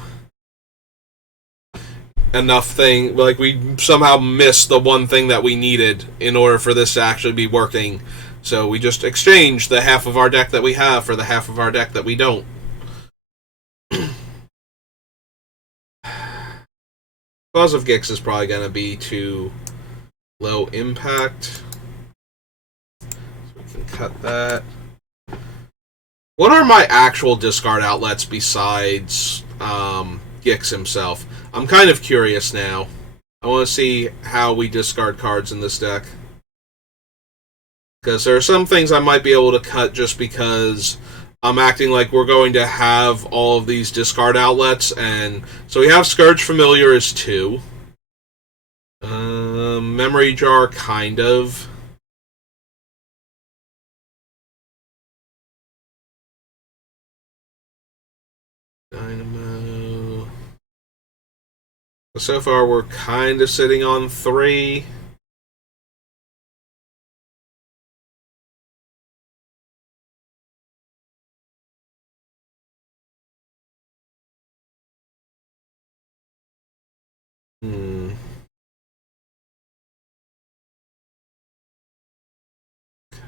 enough thing. Like we somehow missed the one thing that we needed in order for this to actually be working. So we just exchanged the half of our deck that we have for the half of our deck that we don't. Cause of Gix is probably going to be too low impact. So we can cut that. What are my actual discard outlets besides Gix himself? I'm kind of curious now. I want to see how we discard cards in this deck. Because there are some things I might be able to cut just because I'm acting like we're going to have all of these discard outlets. And so we have Scourge Familiar as 2. Memory Jar, kind of. Dynamo. So far, we're kind of sitting on 3.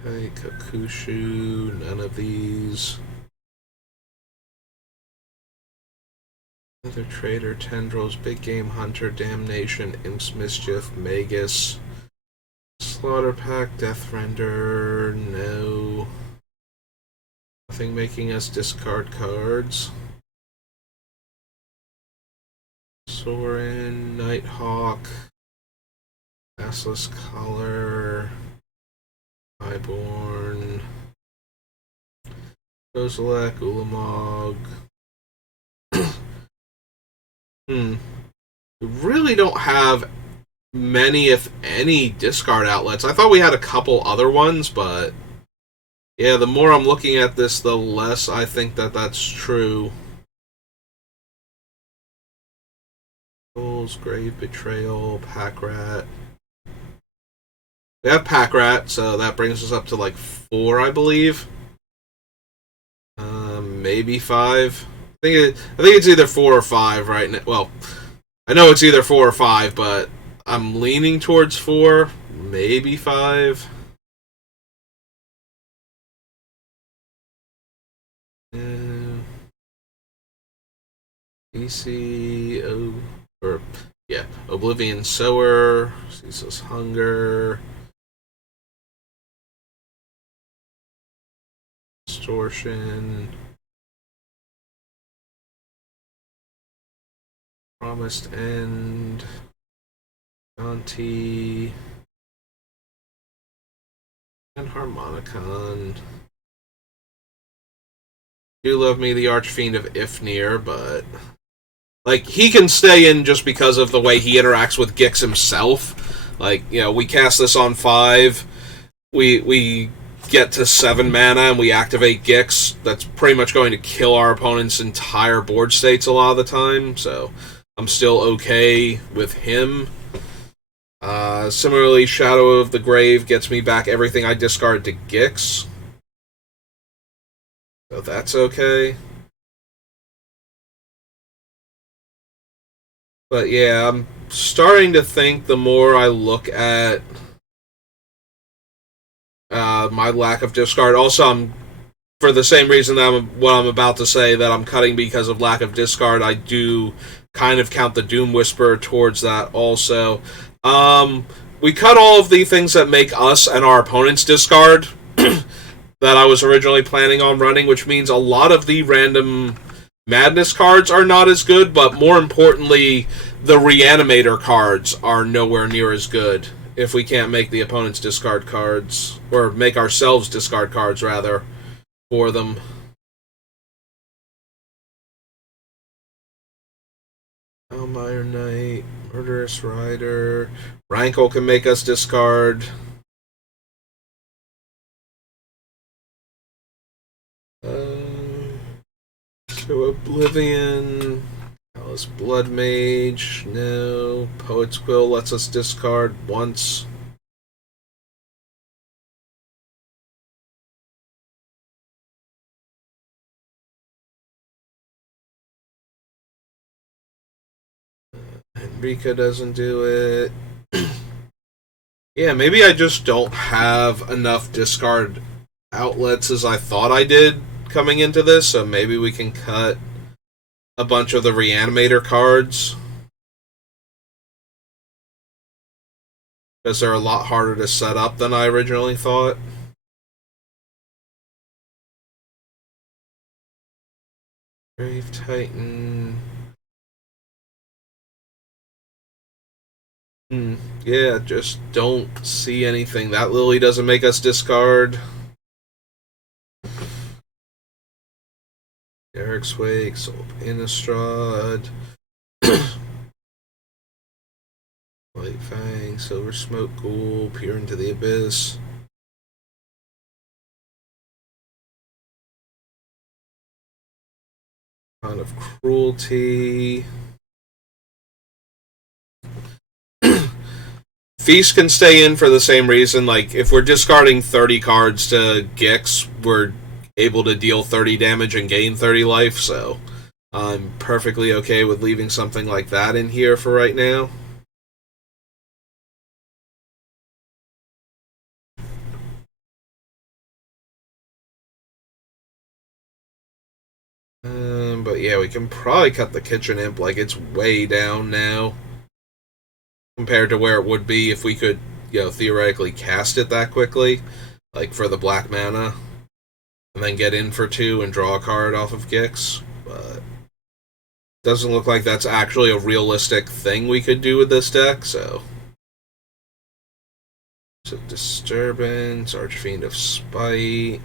Okay, Kakushu, none of these. Another Trader, Tendrils, Big Game Hunter, Damnation, Imp's Mischief, Magus, Slaughter Pack, Deathrender, no. Nothing making us discard cards. Sorin, Nighthawk, Assless Collar, Highborn, Kozilek, Ulamog. We really don't have many, if any, discard outlets. I thought we had a couple other ones, but yeah, the more I'm looking at this, the less I think that that's true. Souls, Grave Betrayal, Pack Rat. We have Pack Rat, so that brings us up to like 4, I believe. Maybe 5. I think it's either 4 or 5 right now. Well, I know it's either 4 or 5, but I'm leaning towards 4, maybe 5. DC, Oblivion Sower, Ceaseless Hunger, Distortion, Promised End, Dante, and Harmonicon. Do love me the Archfiend of Ifnir, but like he can stay in just because of the way he interacts with Gix himself. Like, you know, we cast this on 5, we get to 7 mana and we activate Gix. That's pretty much going to kill our opponent's entire board states a lot of the time. So I'm still okay with him. Similarly, Shadow of the Grave gets me back everything I discard to Gix. So that's okay. But yeah, I'm starting to think the more I look at my lack of discard. Also, I'm, for the same reason that what I'm about to say, that I'm cutting because of lack of discard, I do kind of count the Doom Whisperer towards that also. We cut all of the things that make us and our opponents discard that I was originally planning on running, which means a lot of the random Madness cards are not as good, but more importantly, the Reanimator cards are nowhere near as good if we can't make the opponents discard cards, or make ourselves discard cards, rather, for them. Elmire Knight, Murderous Rider, Rankle can make us discard. So Oblivion, Alice Blood Mage, no. Poet's Quill lets us discard once. Rika doesn't do it. Yeah, maybe I just don't have enough discard outlets as I thought I did coming into this, so maybe we can cut a bunch of the Reanimator cards. Because they're a lot harder to set up than I originally thought. Grave Titan. Yeah, just don't see anything. That Lily doesn't make us discard. Derek's Wake, Soul Innistrad. White Fang, Silver Smoke Ghoul, Peer into the Abyss. Kind of Cruelty. Feast can stay in for the same reason. Like, if we're discarding 30 cards to Gix, we're able to deal 30 damage and gain 30 life, so I'm perfectly okay with leaving something like that in here for right now. But yeah, we can probably cut the Kitchen Imp. Like, it's way down now compared to where it would be if we could, theoretically cast it that quickly, like for the black mana, and then get in for 2 and draw a card off of Gix. But it doesn't look like that's actually a realistic thing we could do with this deck, so Disturbance, Archfiend of Spite.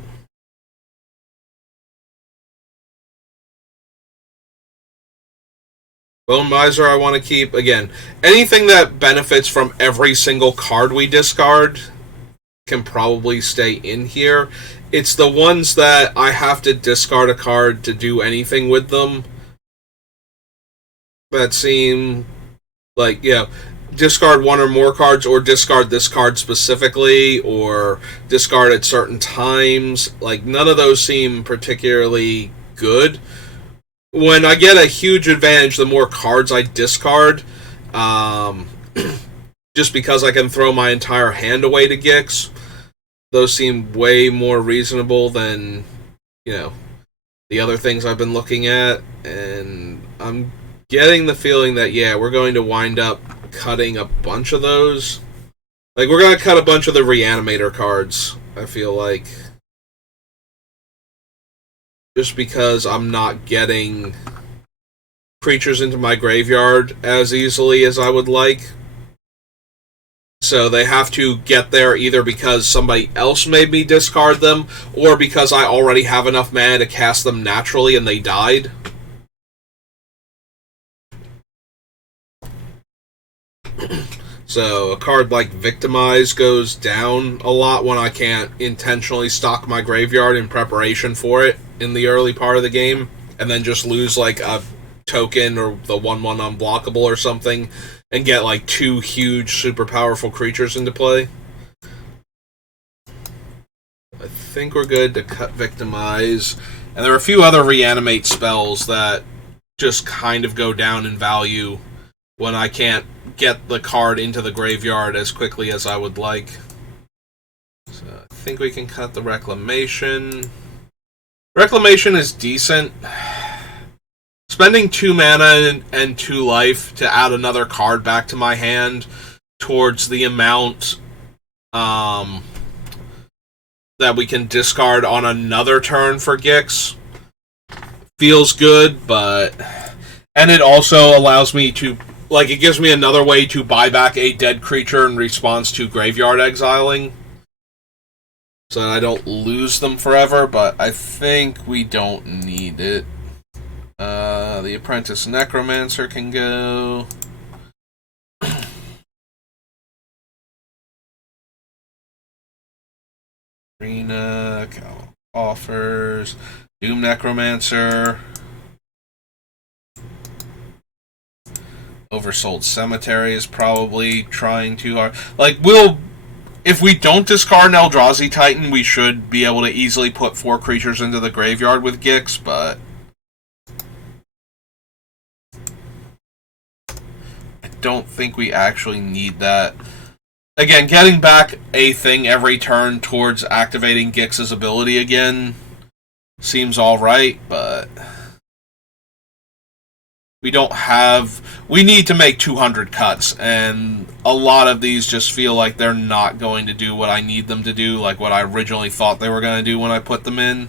Bone Miser I want to keep. Again, anything that benefits from every single card we discard can probably stay in here. It's the ones that I have to discard a card to do anything with them that seem like, discard one or more cards, or discard this card specifically, or discard at certain times. Like, none of those seem particularly good. When I get a huge advantage, the more cards I discard, just because I can throw my entire hand away to Gix, those seem way more reasonable than, the other things I've been looking at, and I'm getting the feeling that, we're going to wind up cutting a bunch of those. Like, we're going to cut a bunch of the Reanimator cards, I feel like. Just because I'm not getting creatures into my graveyard as easily as I would like. So they have to get there either because somebody else made me discard them, or because I already have enough mana to cast them naturally and they died. So a card like Victimize goes down a lot when I can't intentionally stock my graveyard in preparation for it in the early part of the game, and then just lose like a token or the 1/1 unblockable or something, and get like 2 huge super powerful creatures into play. I think we're good to cut Victimize, and there are a few other Reanimate spells that just kind of go down in value when I can't get the card into the graveyard as quickly as I would like. So I think we can cut the Reclamation. Reclamation is decent. Spending 2 mana and 2 life to add another card back to my hand towards the amount that we can discard on another turn for Gix feels good, but... And it also allows me to... Like, it gives me another way to buy back a dead creature in response to graveyard exiling, so that I don't lose them forever, but I think we don't need it. The Apprentice Necromancer can go. Arena, offers, Doom Necromancer. Oversold Cemetery is probably trying too hard. Like, if we don't discard an Eldrazi Titan, we should be able to easily put 4 creatures into the graveyard with Gix, but I don't think we actually need that. Again, getting back a thing every turn towards activating Gix's ability again seems alright, but we don't have... We need to make 200 cuts, and a lot of these just feel like they're not going to do what I need them to do, like what I originally thought they were going to do when I put them in.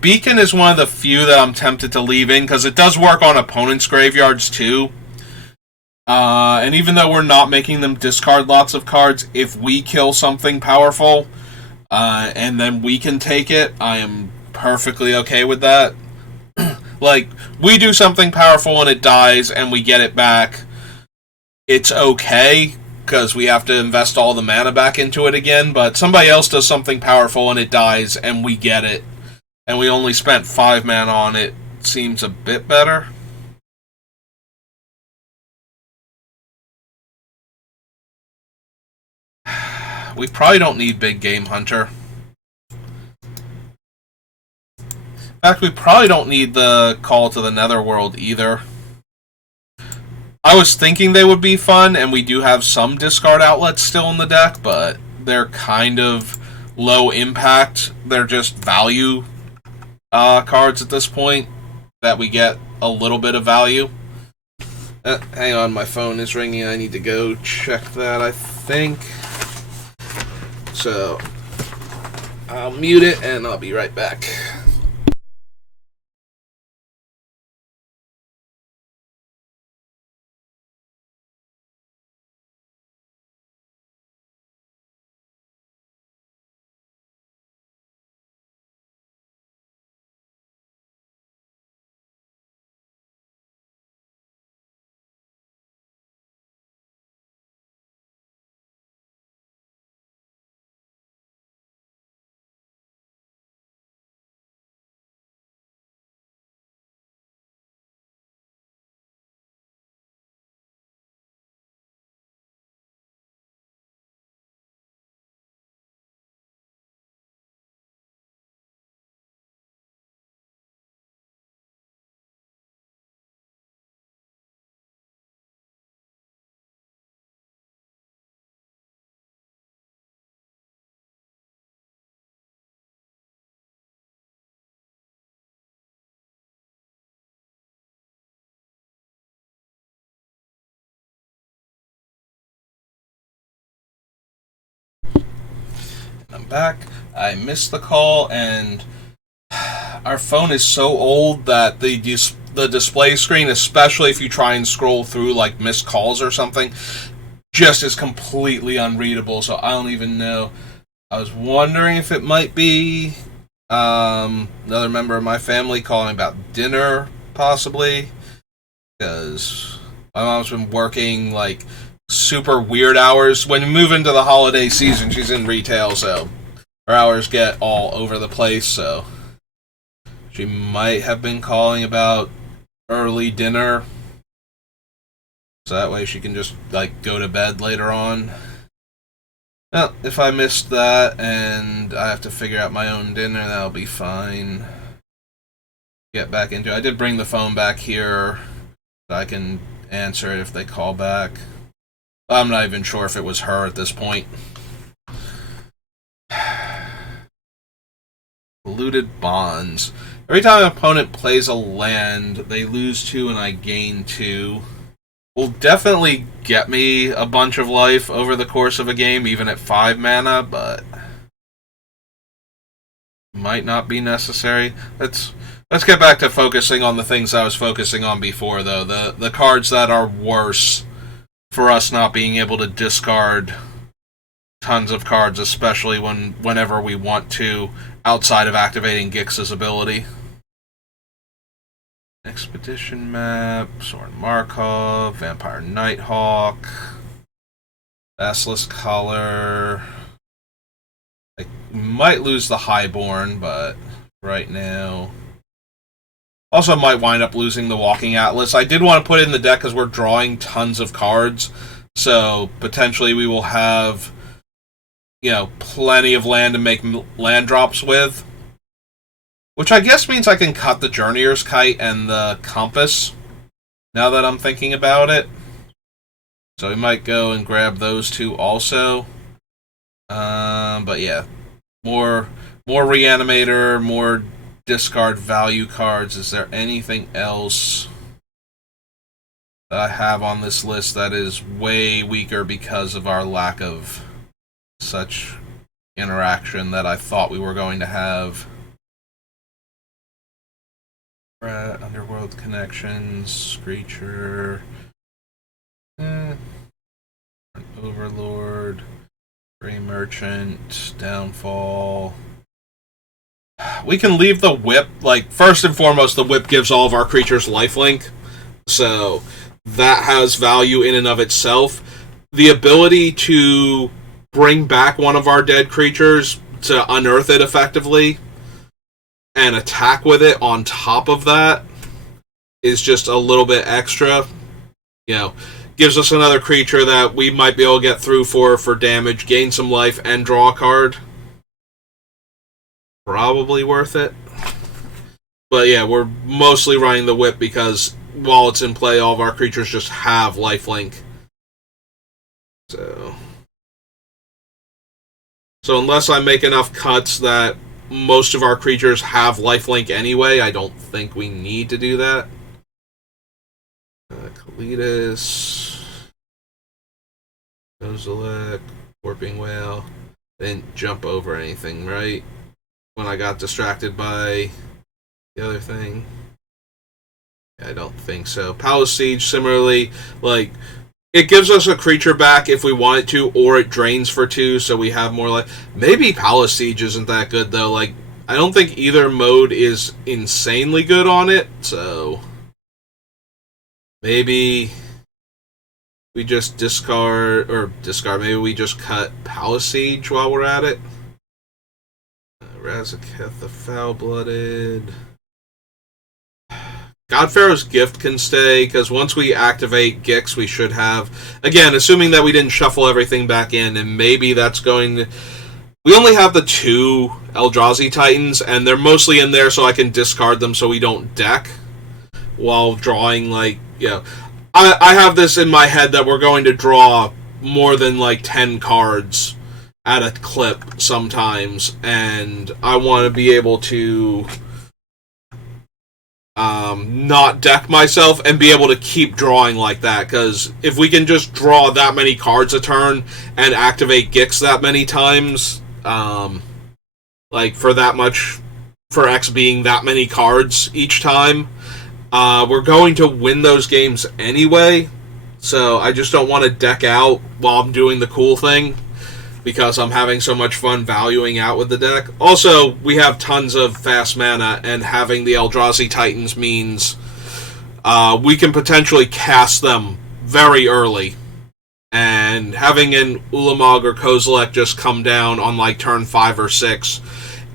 Beacon is one of the few that I'm tempted to leave in, because it does work on opponents' graveyards too. And even though we're not making them discard lots of cards, if we kill something powerful, and then we can take it, I am perfectly okay with that. Like, we do something powerful and it dies, and we get it back, it's okay, because we have to invest all the mana back into it again, but somebody else does something powerful and it dies, and we get it, and we only spent 5 mana on it, seems a bit better. We probably don't need Big Game Hunter. In fact, we probably don't need the Call to the Netherworld either. I was thinking they would be fun, and we do have some discard outlets still in the deck, but they're kind of low impact. They're just value cards at this point that we get a little bit of value. Hang on, my phone is ringing. I need to go check that, I think. So, I'll mute it, and I'll be right back. I'm back. I missed the call, and our phone is so old that the display screen, especially if you try and scroll through like missed calls or something, just is completely unreadable, so I don't even know. I was wondering if it might be another member of my family calling about dinner, possibly, because my mom's been working like super weird hours. When you move into the holiday season, she's in retail, so her hours get all over the place, so she might have been calling about early dinner, so that way she can just like go to bed later on. Well, if I missed that and I have to figure out my own dinner, that'll be fine. Get back into it. I did bring the phone back here so I can answer it if they call back. I'm not even sure if it was her at this point. Polluted Bonds. Every time an opponent plays a land, they lose 2 and I gain 2. Will definitely get me a bunch of life over the course of a game, even at 5 mana, but might not be necessary. Let's get back to focusing on the things I was focusing on before, though. The cards that are worse for us not being able to discard tons of cards, especially whenever we want to, outside of activating Gix's ability. Expedition Map, Sorin Markov, Vampire Nighthawk, Basilisk Collar. I might lose the Highborn, but right now... Also might wind up losing the Walking Atlas. I did want to put it in the deck because we're drawing tons of cards, so potentially we will have, plenty of land to make land drops with. Which I guess means I can cut the Journeyer's Kite and the Compass now that I'm thinking about it. So we might go and grab those two also. But yeah, more Reanimator, more discard value cards. Is there anything else that I have on this list that is way weaker because of our lack of such interaction that I thought we were going to have? Underworld Connections, Screecher, Overlord, Grey Merchant, Downfall. We can leave the whip. Like, first and foremost, the whip gives all of our creatures lifelink, so that has value in and of itself. The ability to bring back one of our dead creatures to unearth it effectively and attack with it on top of that is just a little bit extra. You know, gives us another creature that we might be able to get through for damage, gain some life, and draw a card. Probably worth it. But yeah, we're mostly running the whip because while it's in play, all of our creatures just have lifelink. So unless I make enough cuts that most of our creatures have lifelink anyway, I don't think we need to do that. Kalitas, Kozilek, Warping Whale. Didn't jump over anything, right? When I got distracted by the other thing. I don't think so. Palace Siege, similarly, like, it gives us a creature back if we want it to, or it drains for 2, so we have more life. Maybe Palace Siege isn't that good, though. Like, I don't think either mode is insanely good on it, so maybe we just maybe we just cut Palace Siege while we're at it. Razaketh the Foul-Blooded. Godpharaoh's Gift can stay, because once we activate Gix, we should have... Again, assuming that we didn't shuffle everything back in, and maybe that's going to... We only have the 2 Eldrazi Titans, and they're mostly in there so I can discard them so we don't deck while drawing, like, you know... I have this in my head that we're going to draw more than, like, 10 cards at a clip sometimes, and I want to be able to... not deck myself and be able to keep drawing like that, because if we can just draw that many cards a turn and activate Gix that many times, like for that much, for X being that many cards each time, we're going to win those games anyway, so I just don't want to deck out while I'm doing the cool thing, because I'm having so much fun valuing out with the deck. Also, we have tons of fast mana, and having the Eldrazi Titans means we can potentially cast them very early. And having an Ulamog or Kozilek just come down on like turn 5 or 6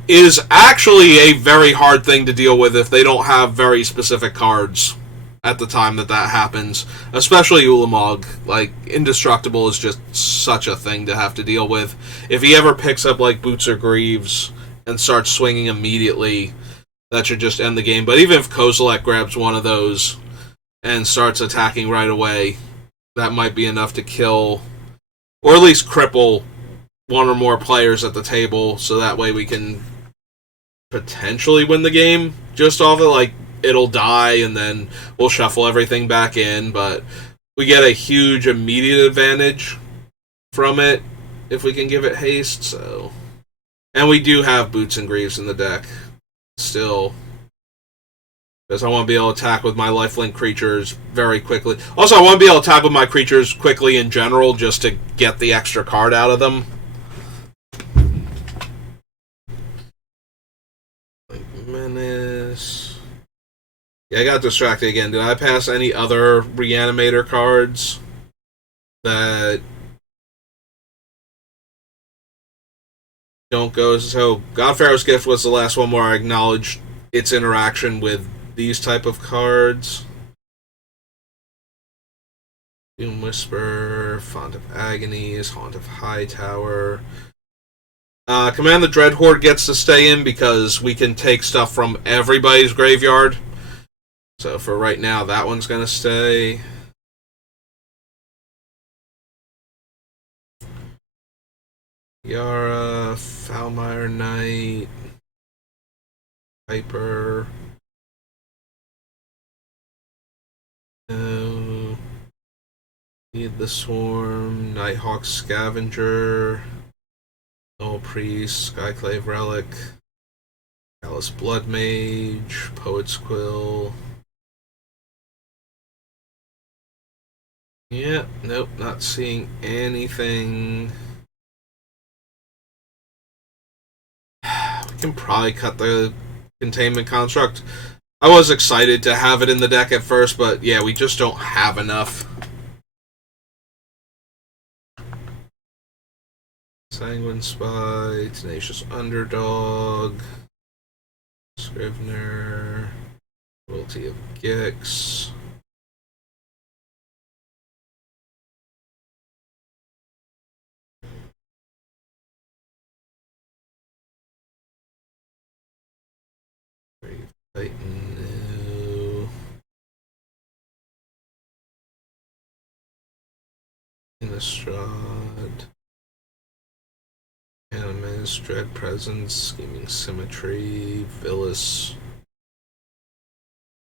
is actually a very hard thing to deal with if they don't have very specific cards at the time that happens, especially Ulamog. Like, Indestructible is just such a thing to have to deal with. If he ever picks up, like, Boots or Greaves and starts swinging immediately, that should just end the game. But even if Kozilek grabs one of those and starts attacking right away, that might be enough to kill, or at least cripple, one or more players at the table, so that way we can potentially win the game just off it. Like, it'll die, and then we'll shuffle everything back in, but we get a huge immediate advantage from it if we can give it haste, so... And we do have Boots and Greaves in the deck, still, because I want to be able to attack with my lifelink creatures very quickly. Also, I want to be able to attack with my creatures quickly in general, just to get the extra card out of them. Menace... Yeah, I got distracted again. Did I pass any other Reanimator cards that don't go? So, Godpharaoh's Gift was the last one where I acknowledged its interaction with these type of cards. Doom Whisper, Font of Agonies, Haunt of Hightower. Command the Dreadhorde gets to stay in because we can take stuff from everybody's graveyard. So for right now, that one's going to stay. Yara, Falmire Knight, Piper. No. Need the Swarm, Nighthawk Scavenger, Null Priest, Skyclave Relic, Alice Blood Mage, Poet's Quill. Yeah, nope, not seeing anything. We can probably cut the Containment Construct. I was excited to have it in the deck at first, but yeah, we just don't have enough. Sanguine Spy, Tenacious Underdog, Scrivener, Royalty of Gix. Brave Titan, no. Innistrad. Animus, Dread Presence, Scheming Symmetry, Villas,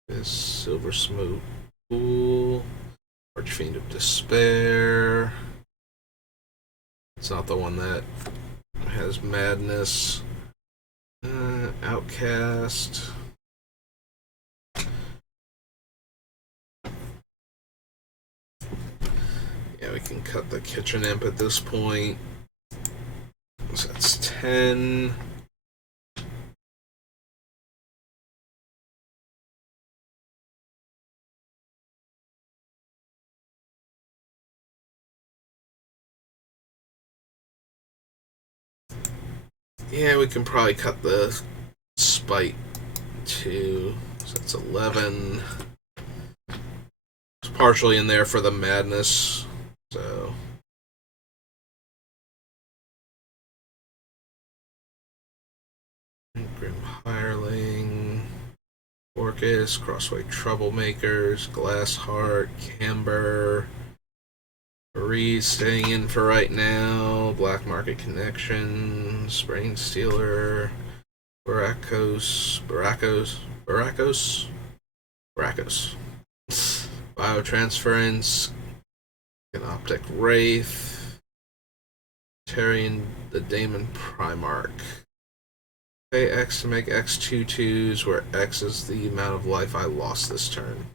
this Silver Smoke Pool, Archfiend of Despair. It's not the one that has Madness. Outcast. Yeah, we can cut the Kitchen Imp at this point. So that's 10. Yeah, we can probably cut the Spite too. So that's 11. It's partially in there for the Madness. So Grim Hireling, Orcus, Crossway Troublemakers, Glassheart, Camber, Marie staying in for right now, Black Market Connections, Brain Stealer, Baracos, Biotransference, an Optic Wraith, Tarian the Daemon Primarch. Pay X to make X 2/2s, where X is the amount of life I lost this turn.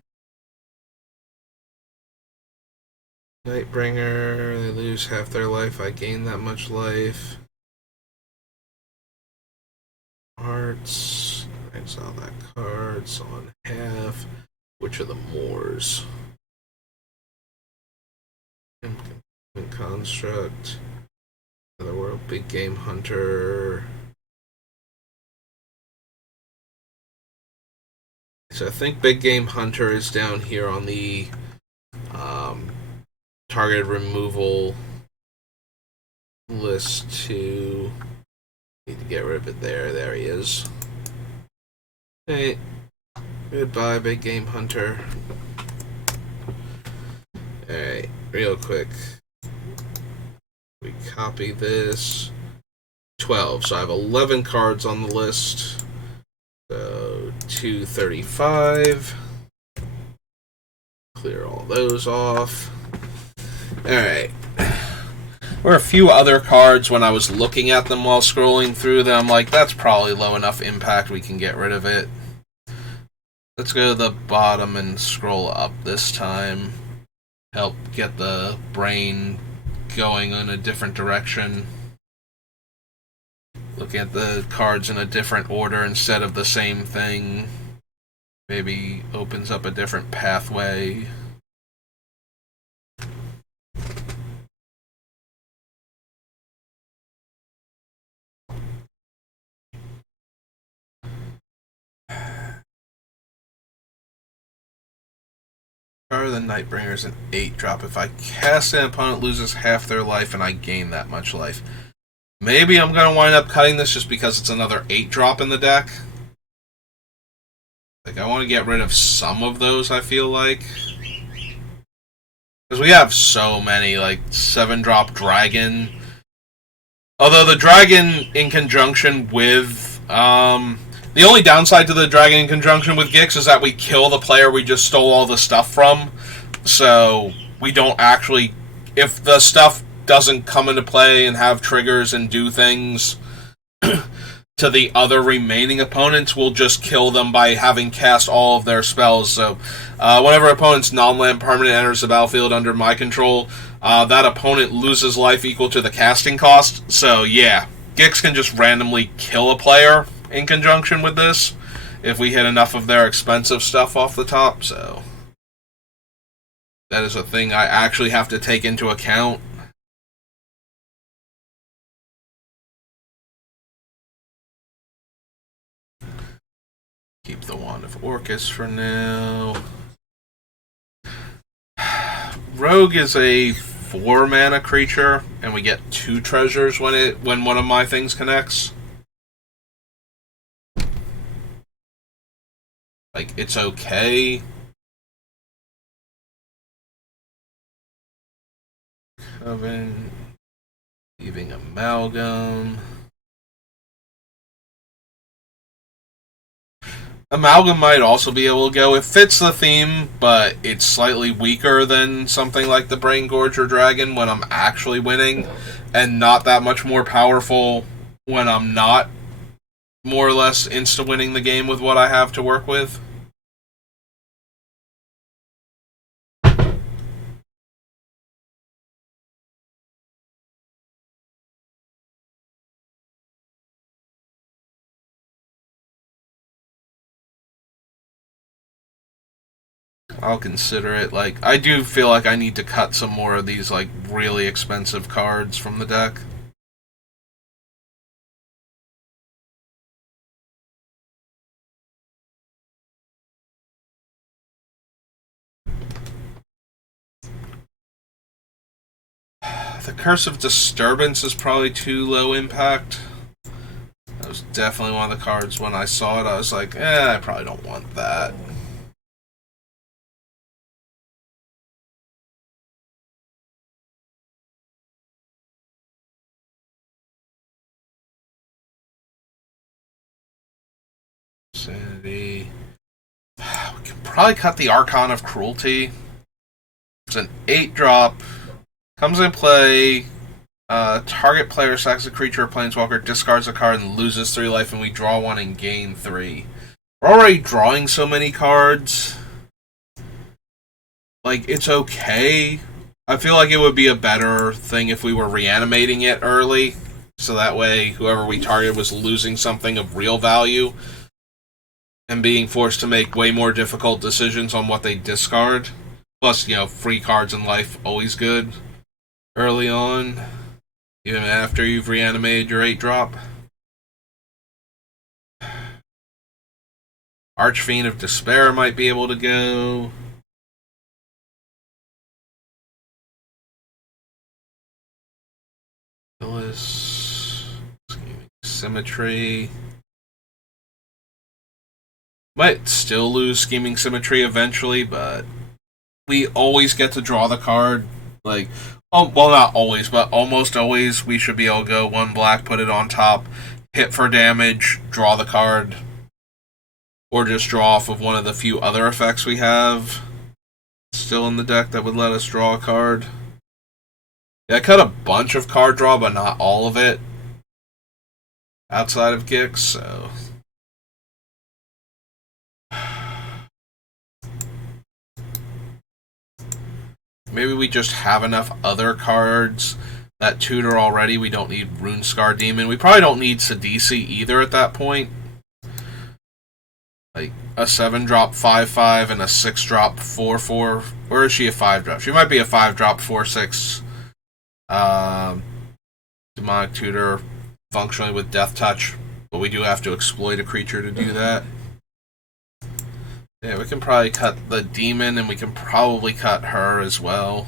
Nightbringer, they lose half their life, I gain that much life. Hearts, exile that card, so on half. Which are the Moors? Construct, Another World, Big Game Hunter. So I think Big Game Hunter is down here on the targeted removal list too. Need to get rid of it there. There he is. Hey, goodbye, Big Game Hunter. Alright, real quick. We copy this. 12. So I have 11 cards on the list. So 235. Clear all those off. Alright. There were a few other cards when I was looking at them while scrolling through them. Like, that's probably low enough impact, we can get rid of it. Let's go to the bottom and scroll up this time. Help get the brain going in a different direction. Looking at the cards in a different order instead of the same thing. Maybe opens up a different pathway. Power of the Nightbringer is an 8-drop. If I cast an opponent loses half their life and I gain that much life. Maybe I'm going to wind up cutting this just because it's another 8-drop in the deck. Like, I want to get rid of some of those, I feel like. Because we have so many, like, 7-drop dragon. Although the dragon in conjunction with, the only downside to the dragon in conjunction with Gix is that we kill the player we just stole all the stuff from. So, we don't actually... If the stuff doesn't come into play and have triggers and do things to the other remaining opponents, we'll just kill them by having cast all of their spells. So, whenever opponent's non-land permanent enters the battlefield under my control, that opponent loses life equal to the casting cost. So, yeah, Gix can just randomly kill a player in conjunction with this if we hit enough of their expensive stuff off the top. So, that is a thing I actually have to take into account. Keep the Wand of Orcus for now. Rogue is a 4-mana creature, and we get 2 treasures when one of my things connects. Like, it's okay. Coven. Leaving Amalgam. Amalgam might also be able to go. It fits the theme, but it's slightly weaker than something like the Brain Gorger Dragon when I'm actually winning, and not that much more powerful when I'm not more or less insta-winning the game with what I have to work with. I'll consider it. Like, I do feel like I need to cut some more of these, like, really expensive cards from the deck. The Curse of Disturbance is probably too low impact. That was definitely one of the cards when I saw it. I was like, I probably don't want that. Sanity. We can probably cut the Archon of Cruelty. It's an 8-drop. Comes in play. Target player sacks a creature or planeswalker, discards a card, and loses 3 life, and we draw 1 and gain 3. We're already drawing so many cards. Like, it's okay. I feel like it would be a better thing if we were reanimating it early, so that way whoever we targeted was losing something of real value and being forced to make way more difficult decisions on what they discard. Plus, free cards in life, always good early on, even after you've reanimated your 8-drop. Archfiend of Despair might be able to go. Scheming Symmetry. Might still lose Scheming Symmetry eventually, but we always get to draw the card. Like, well, not always, but almost always we should be able to go 1 black, put it on top, hit for damage, draw the card, or just draw off of one of the few other effects we have still in the deck that would let us draw a card. Yeah, I cut a bunch of card draw, but not all of it outside of Gix, so... Maybe we just have enough other cards that tutor already. We don't need Runescar Demon. We probably don't need Sidisi either at that point. Like, a 7-drop 5/5 and a 6-drop 4/4. Or is she a 5-drop? She might be a 5-drop 4/6. Demonic Tutor, functionally with Death Touch. But we do have to exploit a creature to do that. Yeah, we can probably cut the demon, and we can probably cut her as well.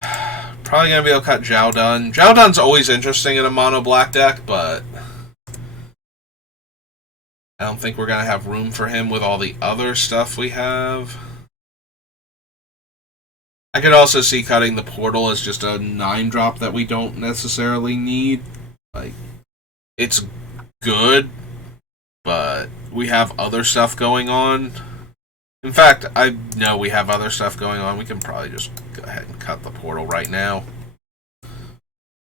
Probably gonna be able to cut Jiaodun. Jiaodun's always interesting in a mono black deck, but I don't think we're going to have room for him with all the other stuff we have. I could also see cutting the portal as just a 9-drop that we don't necessarily need. Like, it's good, but we have other stuff going on. In fact, I know we have other stuff going on. We can probably just go ahead and cut the portal right now.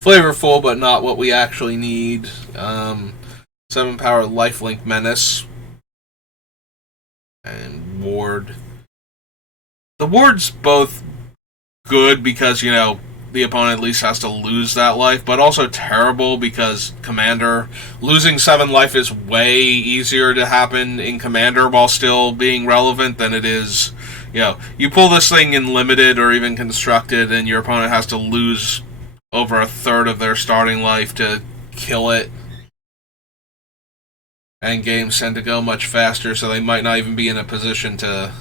Flavorful, but not what we actually need. 7-power Lifelink Menace. And Ward. The Ward's both good because, you know, the opponent at least has to lose that life, but also terrible because Commander losing 7 life is way easier to happen in Commander while still being relevant than it is, you know, you pull this thing in Limited or even Constructed and your opponent has to lose over a third of their starting life to kill it. And games tend to go much faster, so they might not even be in a position to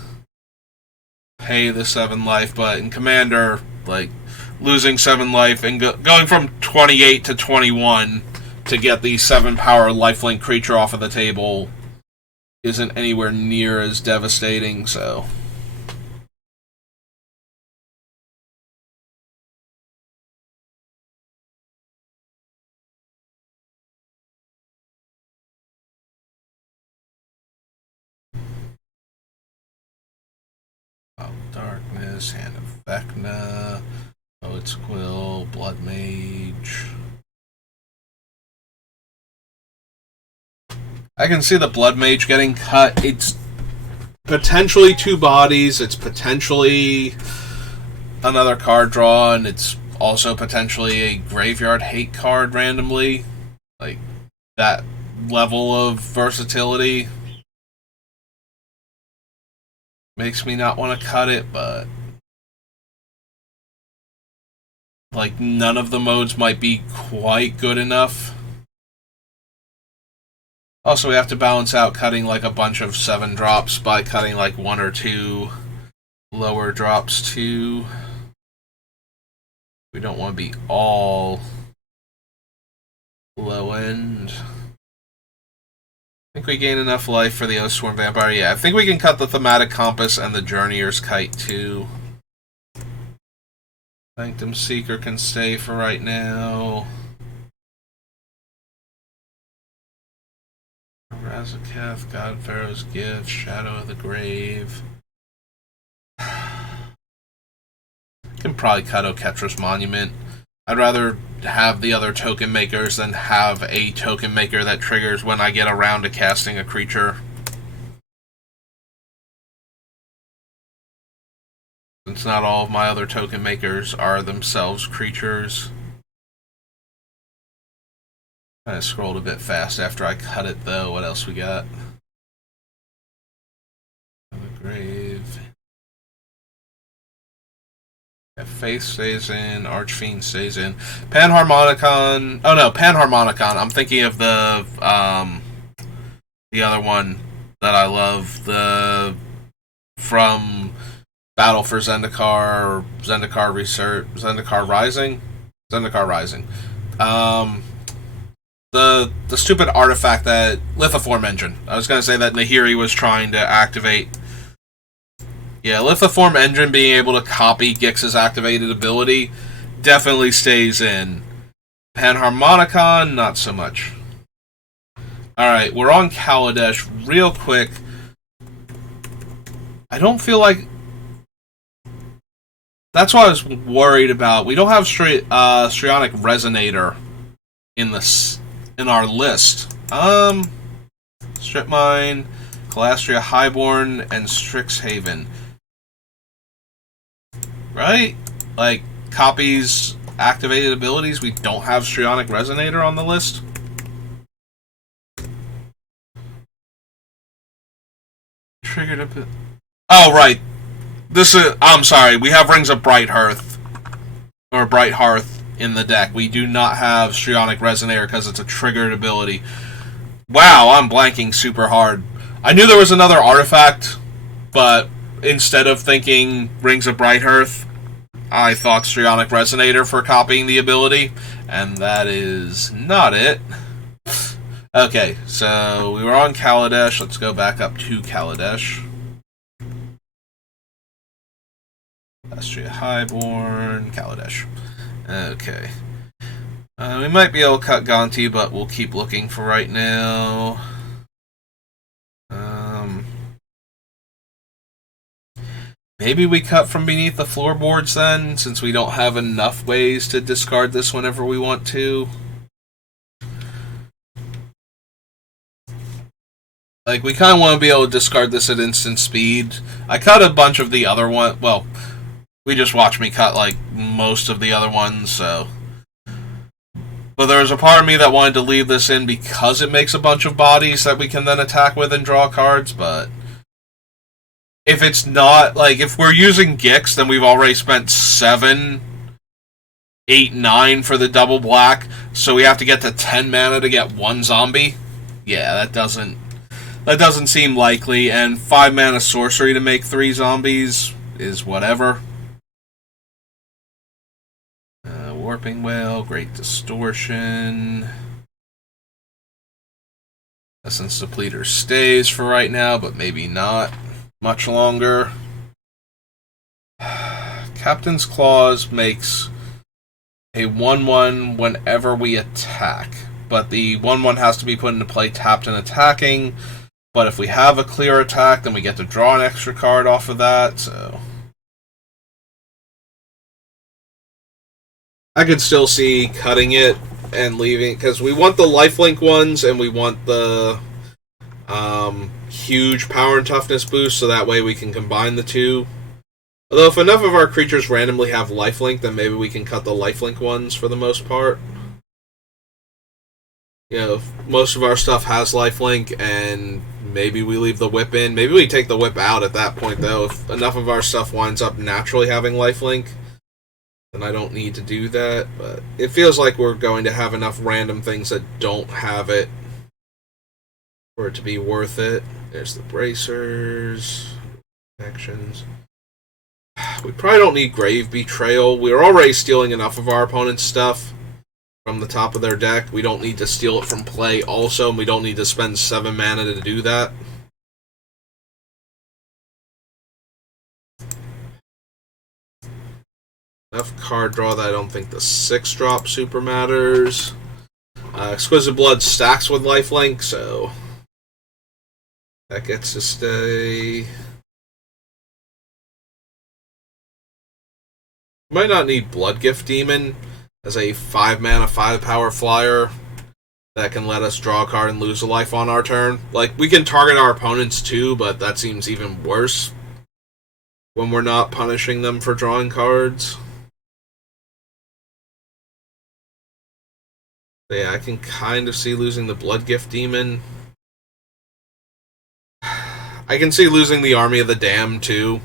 pay the 7 life, but in Commander, like, losing 7 life and going from 28 to 21 to get the 7-power lifelink creature off of the table isn't anywhere near as devastating, so... Darkness, Hand of Vecna, Poet's Quill, Blood Mage. I can see the Blood Mage getting cut. It's potentially 2 bodies, it's potentially another card draw, and it's also potentially a Graveyard Hate card randomly. Like, that level of versatility makes me not want to cut it, but like, none of the modes might be quite good enough. Also, we have to balance out cutting like a bunch of 7 drops by cutting like 1 or 2 lower drops too. We don't want to be all low end. I think we gain enough life for the Oathsworn Vampire. Yeah, I think we can cut the Thematic Compass and the Journeyer's Kite too. Sanctum Seeker can stay for right now. Razaketh, God Pharaoh's Gift, Shadow of the Grave. Can probably cut Oketra's Monument. I'd rather have the other token makers than have a token maker that triggers when I get around to casting a creature. Since not all of my other token makers are themselves creatures. I scrolled a bit fast after I cut it though. What else we got? The Grave. Faith stays in, Archfiend stays in. Panharmonicon. Oh no, Panharmonicon. I'm thinking of the other one that I love, the from Battle for Zendikar, or Zendikar Research, Zendikar Rising, Zendikar Rising. The stupid artifact that Lithoform Engine. I was gonna say that Nahiri was trying to activate. Yeah, Lithoform Engine being able to copy Gix's activated ability definitely stays in. Panharmonicon, not so much. Alright, we're on Kaladesh real quick. I don't feel like... That's what I was worried about. We don't have Strionic Resonator in our list. Strip Mine, Calastria Highborn, and Strixhaven. Right? Like, copies activated abilities. We don't have Strionic Resonator on the list. Triggered a bit. Oh, right. This is... I'm sorry. We have Rings of Bright Hearth. Or Bright Hearth in the deck. We do not have Strionic Resonator because it's a triggered ability. Wow, I'm blanking super hard. I knew there was another artifact, but instead of thinking Rings of Bright Hearth, I thought Strionic Resonator for copying the ability, and that is not it. Okay, so we were on Kaladesh. Let's go back up to Kaladesh. Astria Highborn, Kaladesh. Okay. We might be able to cut Gonti, but we'll keep looking for right now. Maybe we cut from beneath the floorboards then, since we don't have enough ways to discard this whenever we want to. Like, we kind of want to be able to discard this at instant speed. I cut a bunch of the other one. Well, we just watched me cut, like, most of the other ones, so. But there was a part of me that wanted to leave this in because it makes a bunch of bodies that we can then attack with and draw cards, but if it's not, like, if we're using Gix, then we've already spent 7, 8, 9 for the double black, so we have to get to 10 mana to get 1 zombie. Yeah, that doesn't seem likely, and 5 mana sorcery to make 3 zombies is whatever. Warping Whale, Great Distortion. Essence Depleter stays for right now, but maybe not much longer. Captain's Claws makes a 1/1 whenever we attack, but the 1/1 has to be put into play tapped and attacking. But if we have a clear attack, then we get to draw an extra card off of that, so I could still see cutting it and leaving, because we want the lifelink ones and we want the huge power and toughness boost, so that way we can combine the two. Although if enough of our creatures randomly have lifelink, then maybe we can cut the lifelink ones for the most part. You know, if most of our stuff has lifelink, and maybe we leave the whip in. Maybe we take the whip out at that point, though. If enough of our stuff winds up naturally having lifelink, then I don't need to do that, but it feels like we're going to have enough random things that don't have it for it to be worth it. There's the bracers, actions. We probably don't need Grave Betrayal. We're already stealing enough of our opponent's stuff from the top of their deck. We don't need to steal it from play also, and we don't need to spend 7 mana to do that. Enough card draw that I don't think the 6-drop super matters. Exquisite Blood stacks with lifelink, so that gets to stay. Might not need Bloodgift Demon as a 5 mana 5 power flyer that can let us draw a card and lose a life on our turn. Like, we can target our opponents too, but that seems even worse when we're not punishing them for drawing cards. But yeah, I can kind of see losing the Bloodgift Demon. I can see losing the Army of the Damned too.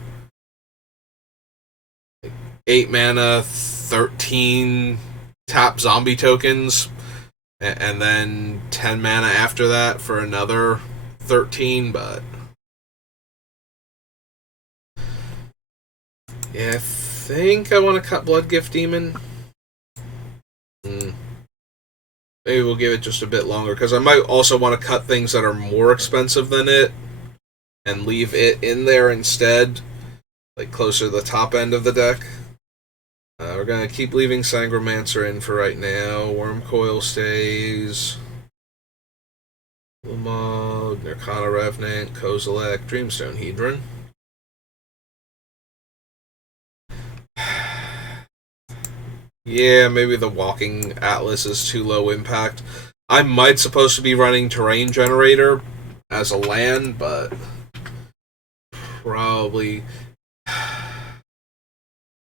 8 mana, 13 tap zombie tokens, and then 10 mana after that for another 13, but yeah, I think I want to cut Bloodgift Demon. Maybe we'll give it just a bit longer, because I might also want to cut things that are more expensive than it and leave it in there instead, like closer to the top end of the deck. We're going to keep leaving Sangromancer in for right now. Wormcoil stays. Ulamog, Nirkana Revenant, Kozilek, Dreamstone Hedron. Yeah, maybe the Walking Atlas is too low impact. I might supposed to be running Terrain Generator as a land, but probably.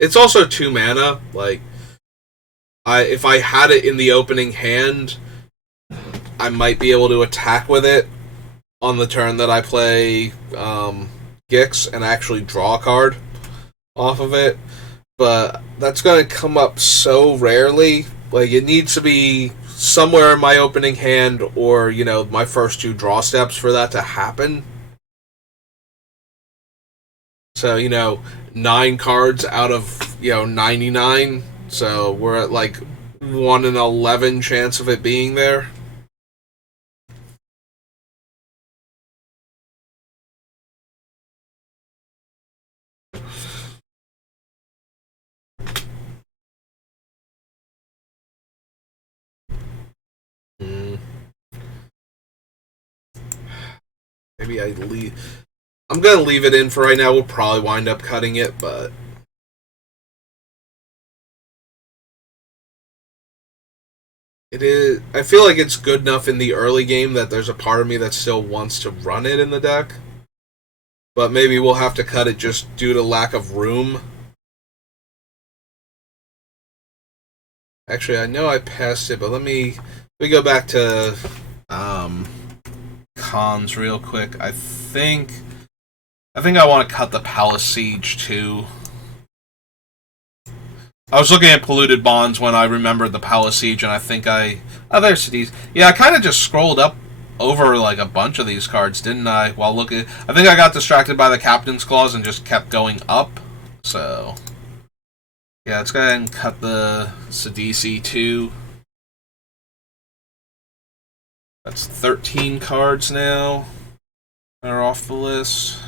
It's also 2 mana. Like, if I had it in the opening hand, I might be able to attack with it on the turn that I play Gix and actually draw a card off of it. But that's going to come up so rarely. Like, it needs to be somewhere in my opening hand or, you know, my first 2 draw steps for that to happen. So, you know, 9 cards out of, 99. So we're at like 1 in 11 chance of it being there. Maybe I leave. I'm gonna leave it in for right now. We'll probably wind up cutting it, but it is. I feel like it's good enough in the early game that there's a part of me that still wants to run it in the deck. But maybe we'll have to cut it just due to lack of room. Actually, I know I passed it, but let me go back to cons real quick. I think I want to cut the Palace Siege too. I was looking at polluted bonds when I remembered the Palace Siege, and I think there's cities. Yeah, I kind of just scrolled up over like a bunch of these cards, didn't I? While looking, I think I got distracted by the Captain's Clause and just kept going up. So yeah, let's go ahead and cut the Sidisi too. That's 13 cards now that are off the list.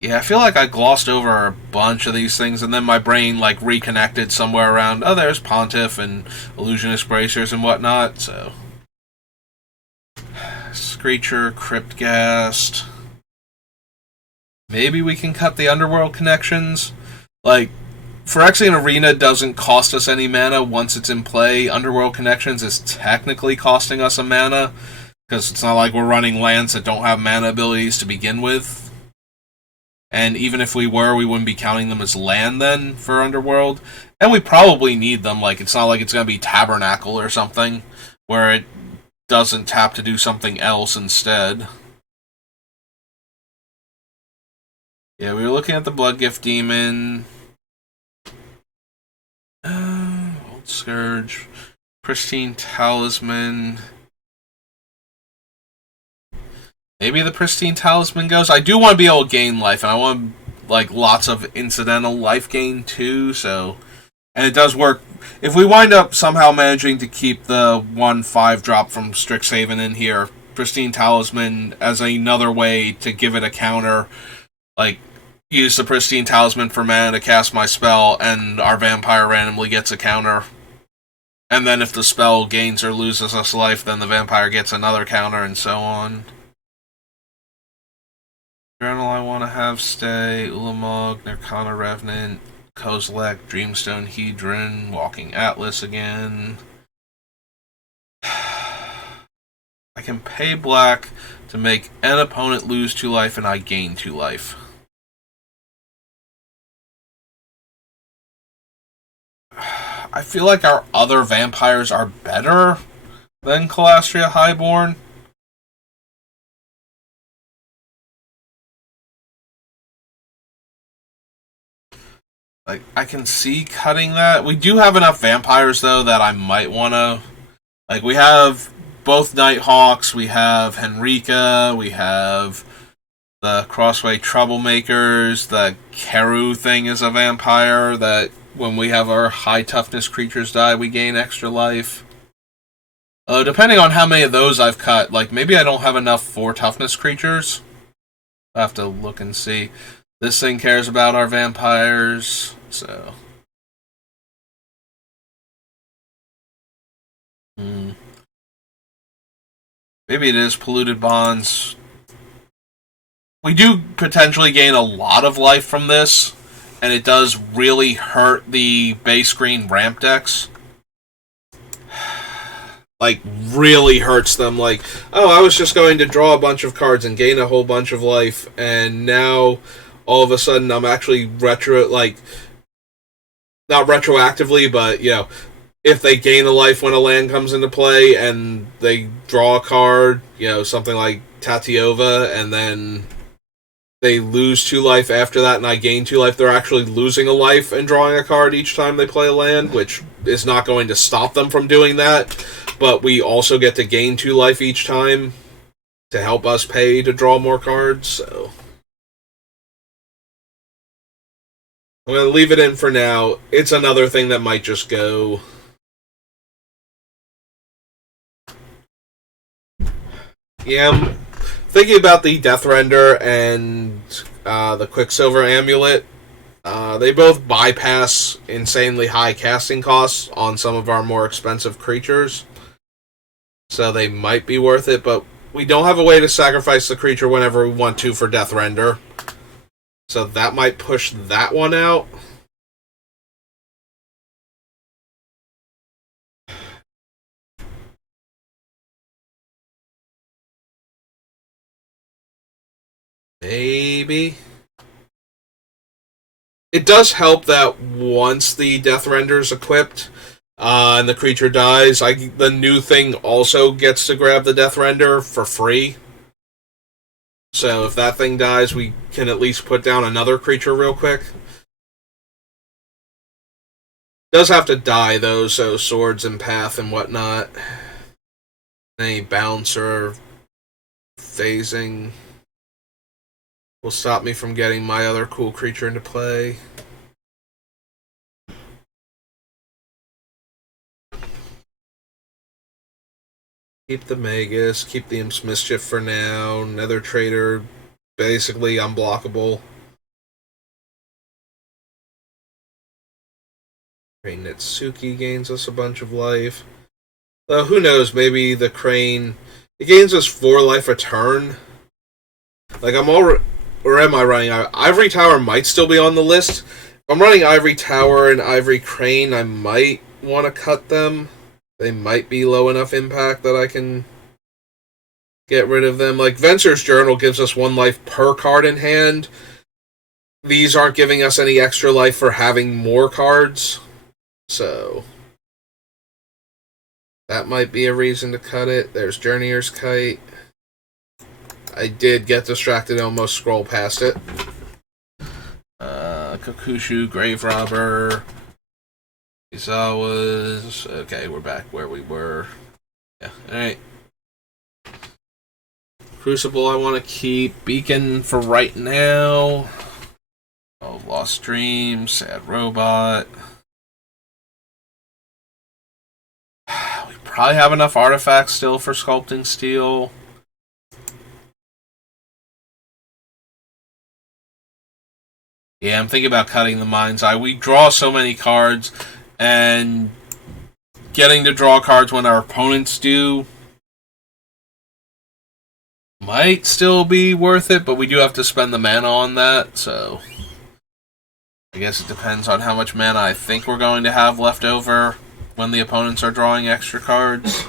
Yeah, I feel like I glossed over a bunch of these things, and then my brain like reconnected somewhere around. Oh, there's Pontiff and Illusionist Bracers and whatnot. So, Screecher, Cryptghast. Maybe we can cut the Underworld connections. Like, Phyrexian Arena doesn't cost us any mana once it's in play. Underworld Connections is technically costing us a mana, because it's not like we're running lands that don't have mana abilities to begin with. And even if we were, we wouldn't be counting them as land then for Underworld. And we probably need them. Like, it's not like it's going to be Tabernacle or something, where it doesn't tap to do something else instead. Yeah, we were looking at the Bloodgift Demon. Old Scourge. Pristine Talisman. Maybe the Pristine Talisman goes. I do want to be able to gain life, and I want like lots of incidental life gain too. So, and it does work. If we wind up somehow managing to keep the 1/5 drop from Strixhaven in here, Pristine Talisman as another way to give it a counter, like use the Pristine Talisman for mana to cast my spell, and our vampire randomly gets a counter. And then if the spell gains or loses us life, then the vampire gets another counter, and so on. Journal I want to have stay, Ulamog, Nirkana Revenant, Kozilek, Dreamstone Hedron, Walking Atlas again. I can pay black to make an opponent lose 2 life and I gain 2 life. I feel like our other vampires are better than Calastria Highborn. Like, I can see cutting that. We do have enough vampires, though, that I might want to... Like, we have both Nighthawks, we have Henrika, we have the Crossway Troublemakers, the Keru thing is a vampire that when we have our high toughness creatures die, we gain extra life. Depending on how many of those I've cut, like, maybe I don't have enough for toughness creatures. I'll have to look and see. This thing cares about our vampires, so... Maybe it is polluted bonds. We do potentially gain a lot of life from this, and it does really hurt the base green ramp decks. Like, really hurts them. Like, oh, I was just going to draw a bunch of cards and gain a whole bunch of life, and now all of a sudden I'm actually not retroactively, but, you know, if they gain a life when a land comes into play and they draw a card, you know, something like Tatiova, and then they lose 2 life after that and I gain 2 life, they're actually losing a life and drawing a card each time they play a land, which is not going to stop them from doing that, but we also get to gain 2 life each time to help us pay to draw more cards, so... I'm going to leave it in for now. It's another thing that might just go... Yeah, I'm thinking about the Deathrender and the Quicksilver Amulet. They both bypass insanely high casting costs on some of our more expensive creatures. So they might be worth it, but we don't have a way to sacrifice the creature whenever we want to for Death Render. So that might push that one out. Maybe. It does help that once the Death Render is equipped and the creature dies, the new thing also gets to grab the Death Render for free. So if that thing dies, we can at least put down another creature real quick. Does have to die though, so swords and path and whatnot. Any bouncer phasing will stop me from getting my other cool creature into play. Keep the Magus, keep the Imp's Mischief for now. Nether Trader, basically unblockable. Crane Netsuki gains us a bunch of life. Though who knows, maybe the Crane, it gains us 4 life a turn. Like or am I running Ivory Tower might still be on the list. If I'm running Ivory Tower and Ivory Crane, I might want to cut them. They might be low enough impact that I can get rid of them. Like, Venser's Journal gives us 1 life per card in hand. These aren't giving us any extra life for having more cards. So that might be a reason to cut it. There's Journeyer's Kite. I did get distracted and almost scroll past it. Kokushu, Grave Robber, Izawa's. Okay, we're back where we were. Yeah, alright. Crucible I want to keep. Beacon for right now. Oh, Lost Dream, Sad Robot. We probably have enough artifacts still for Sculpting Steel. Yeah, I'm thinking about cutting the Mind's Eye. We draw so many cards, and getting to draw cards when our opponents do might still be worth it, but we do have to spend the mana on that, so I guess it depends on how much mana I think we're going to have left over when the opponents are drawing extra cards.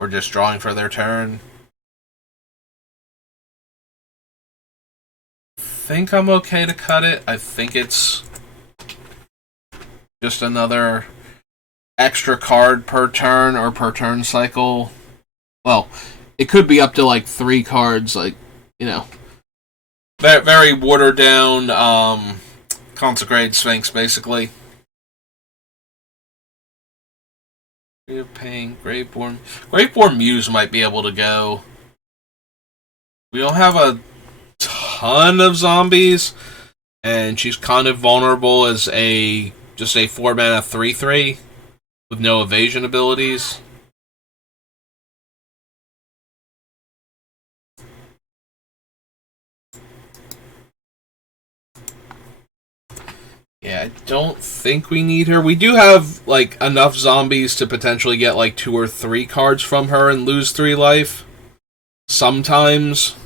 Or just drawing for their turn. I think I'm okay to cut it. I think it's just another extra card per turn or per turn cycle. Well, it could be up to like 3 cards, like, you know. Very watered down Consecrated Sphinx, basically. Pain, Graveborn. Graveborn Muse might be able to go. We don't have a ton of zombies, and she's kind of vulnerable as just a 4 mana 3/3 with no evasion abilities. Yeah, I don't think we need her. We do have like enough zombies to potentially get like 2 or 3 cards from her and lose 3 life. Sometimes.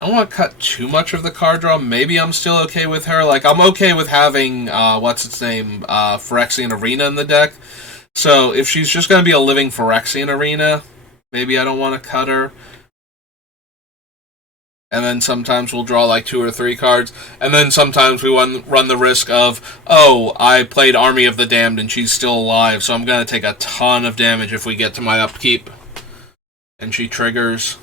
I don't want to cut too much of the card draw. Maybe I'm still okay with her. Like, I'm okay with having, what's its name, Phyrexian Arena in the deck. So, if she's just going to be a living Phyrexian Arena, maybe I don't want to cut her. And then sometimes we'll draw like 2 or 3 cards. And then sometimes we run the risk of, oh, I played Army of the Damned and she's still alive, so I'm going to take a ton of damage if we get to my upkeep. And she triggers.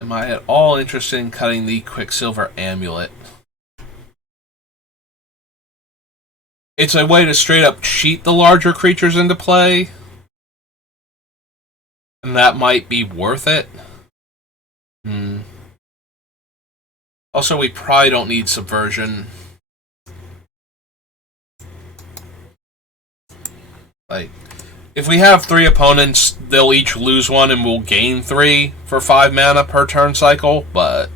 Am I at all interested in cutting the Quicksilver Amulet? It's a way to straight up cheat the larger creatures into play. And that might be worth it. Also, we probably don't need Subversion. Like, if we have 3 opponents, they'll each lose 1 and we'll gain 3 for 5 mana per turn cycle, but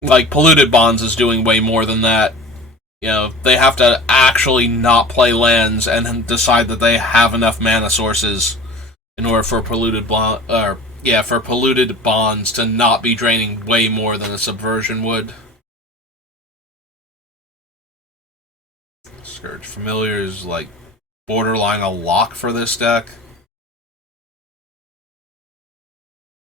like, Polluted Bonds is doing way more than that. You know, they have to actually not play lands and decide that they have enough mana sources in order for Polluted Bonds to not be draining way more than a Subversion would. Scourge Familiar is like borderline a lock for this deck.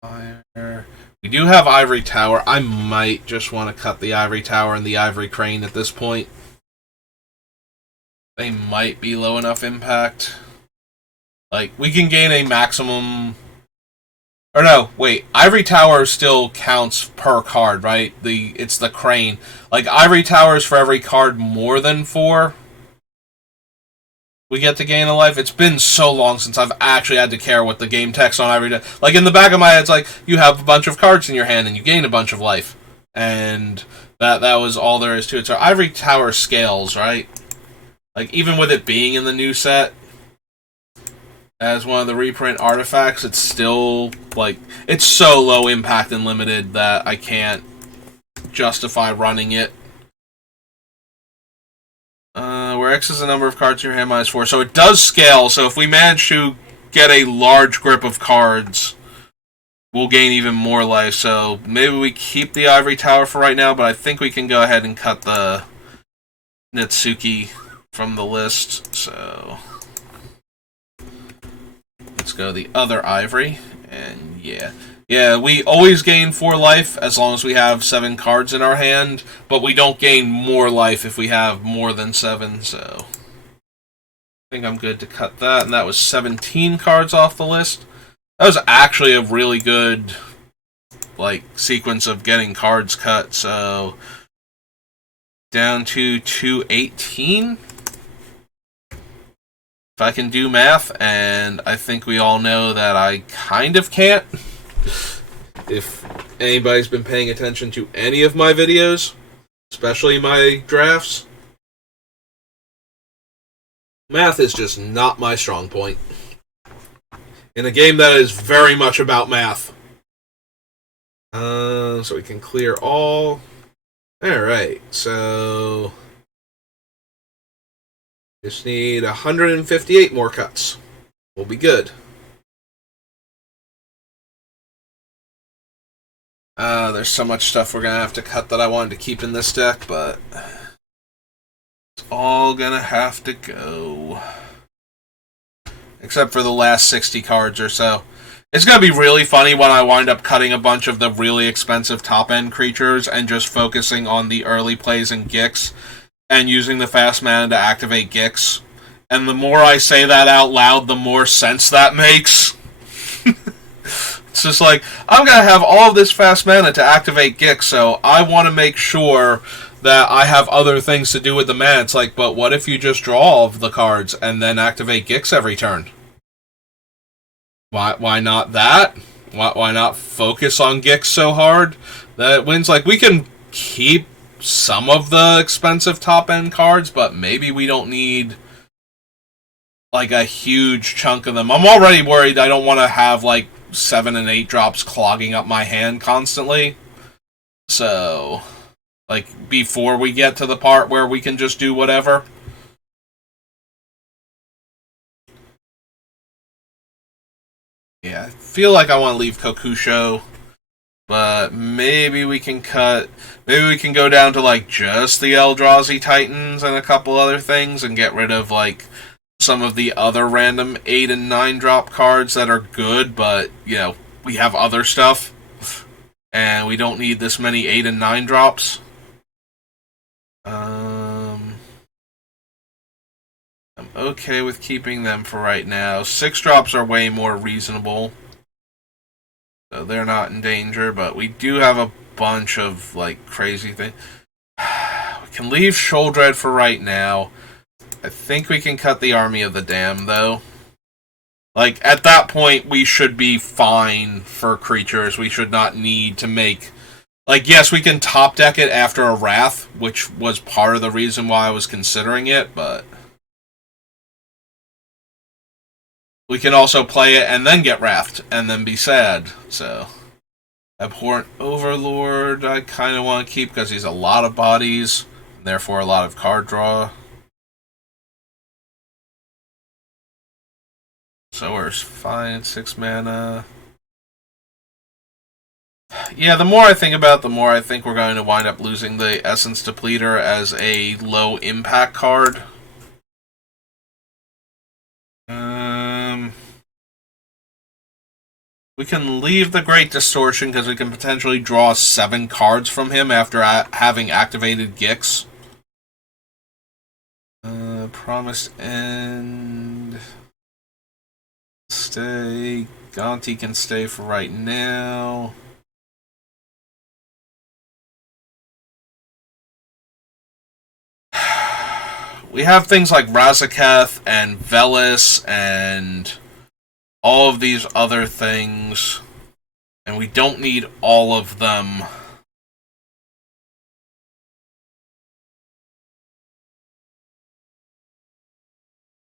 Fire. We do have Ivory Tower. I might just want to cut the Ivory Tower and the Ivory Crane at this point. They might be low enough impact. Like, we can gain a maximum... Or no, wait. Ivory Tower still counts per card, right? It's the Crane. Like, Ivory Towers for every card more than 4. We get to gain a life. It's been so long since I've actually had to care what the game text on Ivory Tower. Like, in the back of my head, it's like, you have a bunch of cards in your hand and you gain a bunch of life. And that was all there is to it. So Ivory Tower scales, right? Like, even with it being in the new set, as one of the reprint artifacts, it's still, like, it's so low impact and limited that I can't justify running it. Where X is the number of cards in your hand minus 4. So it does scale, so if we manage to get a large grip of cards, we'll gain even more life. So maybe we keep the Ivory Tower for right now, but I think we can go ahead and cut the Nitsuki from the list. So let's go the other Ivory, and yeah, we always gain 4 life as long as we have 7 cards in our hand, but we don't gain more life if we have more than 7, so I think I'm good to cut that, and that was 17 cards off the list. That was actually a really good, like, sequence of getting cards cut, so down to 218. If I can do math, and I think we all know that I kind of can't. If anybody's been paying attention to any of my videos, especially my drafts, math is just not my strong point. In a game that is very much about math. So we can clear all. Alright, so just need 158 more cuts. We'll be good. There's so much stuff we're gonna have to cut that I wanted to keep in this deck, but it's all gonna have to go. Except for the last 60 cards or so. It's gonna be really funny when I wind up cutting a bunch of the really expensive top-end creatures and just focusing on the early plays and Gix, and using the fast mana to activate Gix. And the more I say that out loud, the more sense that makes. It's just like, I'm going to have all of this fast mana to activate Gix, so I want to make sure that I have other things to do with the mana. It's like, but what if you just draw all of the cards and then activate Gix every turn? Why not that? Why not focus on Gix so hard that it wins? Like, we can keep some of the expensive top-end cards, but maybe we don't need, like, a huge chunk of them. I'm already worried I don't want to have, like, 7 and 8 drops clogging up my hand constantly. So, like, before we get to the part where we can just do whatever. Yeah, I feel like I want to leave Kokusho, but maybe we can go down to, like, just the Eldrazi Titans and a couple other things and get rid of, like, some of the other random 8 and 9 drop cards that are good, but, you know, we have other stuff, and we don't need this many 8 and 9 drops. I'm okay with keeping them for right now. 6 drops are way more reasonable, so they're not in danger, but we do have a bunch of, like, crazy things. We can leave Sheoldred for right now. I think we can cut the Army of the Damned, though. Like, at that point, we should be fine for creatures. We should not need to make... Like, yes, we can top deck it after a Wrath, which was part of the reason why I was considering it, but... we can also play it and then get wrathed and then be sad. So, Abhorrent Overlord, I kind of want to keep because he's a lot of bodies, and therefore a lot of card draw. Sower's fine, 6 mana. Yeah, the more I think about it, the more I think we're going to wind up losing the Essence Depleter as a low impact card. We can leave the Great Distortion because we can potentially draw 7 cards from him after having activated Gix. Promised End. Stay. Gonti can stay for right now. We have things like Razaketh and Velis and all of these other things, and we don't need all of them.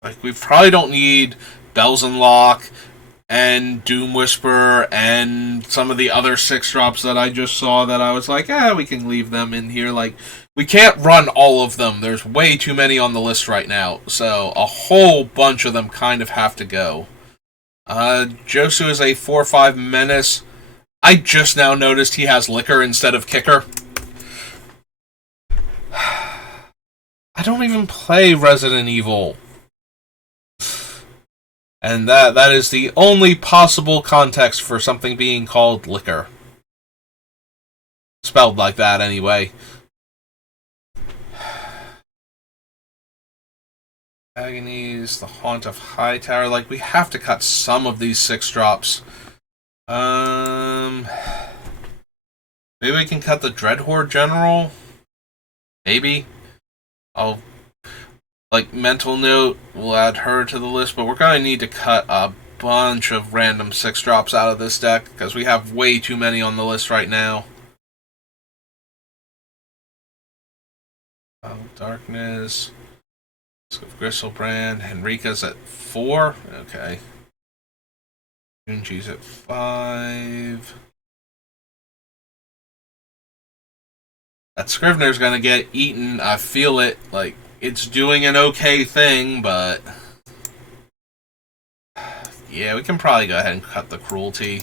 Like, we probably don't need Belzenlock and Doom Whisper and some of the other 6-drops that I just saw that I was like, we can leave them in here. Like, we can't run all of them. There's way too many on the list right now. So, a whole bunch of them kind of have to go. Josu is a 4/5 menace. I just now noticed he has Licker instead of Kicker. I don't even play Resident Evil. And that is the only possible context for something being called Licker. Spelled like that, anyway. Agonies, the Haunt of Hightower. Like, we have to cut some of these 6-drops. Maybe we can cut the Dreadhorde General? Maybe. Mental Note, we'll add her to the list, but we're going to need to cut a bunch of random 6-drops out of this deck, because we have way too many on the list right now. Darkness, Gristlebrand, Henrika's at 4, okay. Junji's at 5. That Scrivener's going to get eaten, I feel it, like, it's doing an okay thing, but yeah, we can probably go ahead and cut the Cruelty.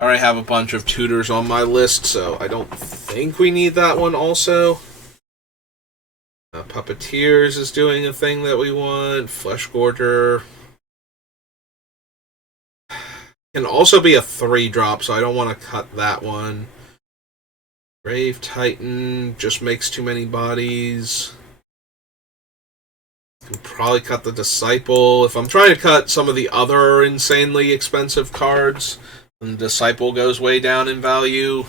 I already have a bunch of tutors on my list, so I don't think we need that one also. Puppeteers is doing a thing that we want. Flesh Gorger can also be a 3-drop, so I don't want to cut that one. Grave Titan just makes too many bodies. Can probably cut the Disciple. If I'm trying to cut some of the other insanely expensive cards, then the Disciple goes way down in value.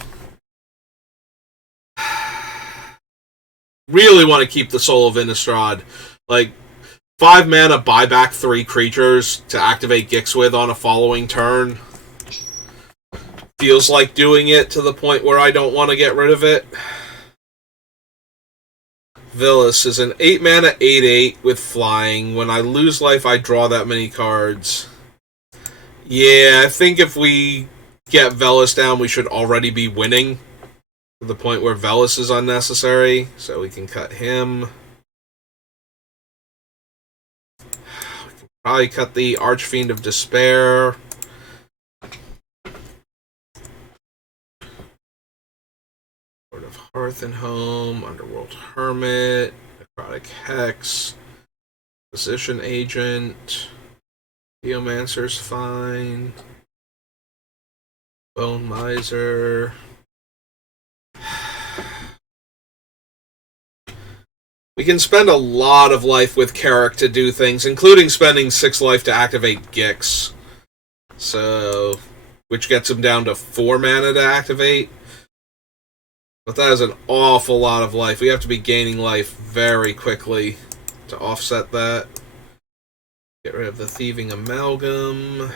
Really want to keep the Soul of Innistrad. Like, 5 mana, buy back 3 creatures to activate Gix with on a following turn. Feels like doing it to the point where I don't want to get rid of it. Velis is an 8 mana 8/8 with flying. When I lose life, I draw that many cards. Yeah, I think if we get Velis down, we should already be winning. To the point where Velis is unnecessary, so we can cut him. We can probably cut the Archfiend of Despair. Lord of Hearth and Home, Underworld Hermit, Necrotic Hex, Position Agent, Geomancer's fine, Bone Miser. We can spend a lot of life with Carrick to do things, including spending 6 life to activate Gix. So, which gets him down to 4 mana to activate. But that is an awful lot of life. We have to be gaining life very quickly to offset that. Get rid of the Thieving Amalgam.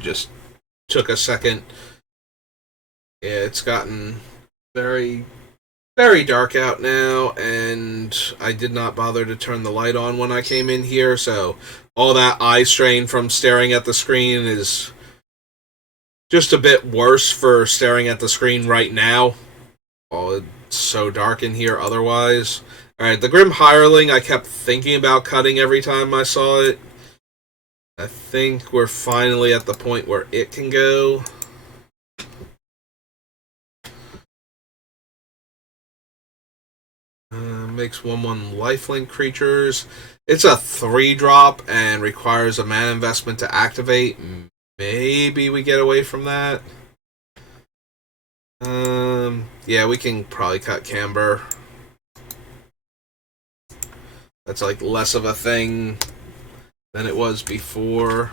It just took a second. Yeah, it's gotten very, very dark out now, and I did not bother to turn the light on when I came in here, so all that eye strain from staring at the screen is just a bit worse for staring at the screen right now. Oh, it's so dark in here otherwise. Alright, the Grim Hireling I kept thinking about cutting every time I saw it. I think we're finally at the point where it can go. Makes 1/1 lifelink creatures. It's a 3-drop and requires a mana investment to activate. Maybe we get away from that. Yeah, we can probably cut Camber. That's like less of a thing than it was before.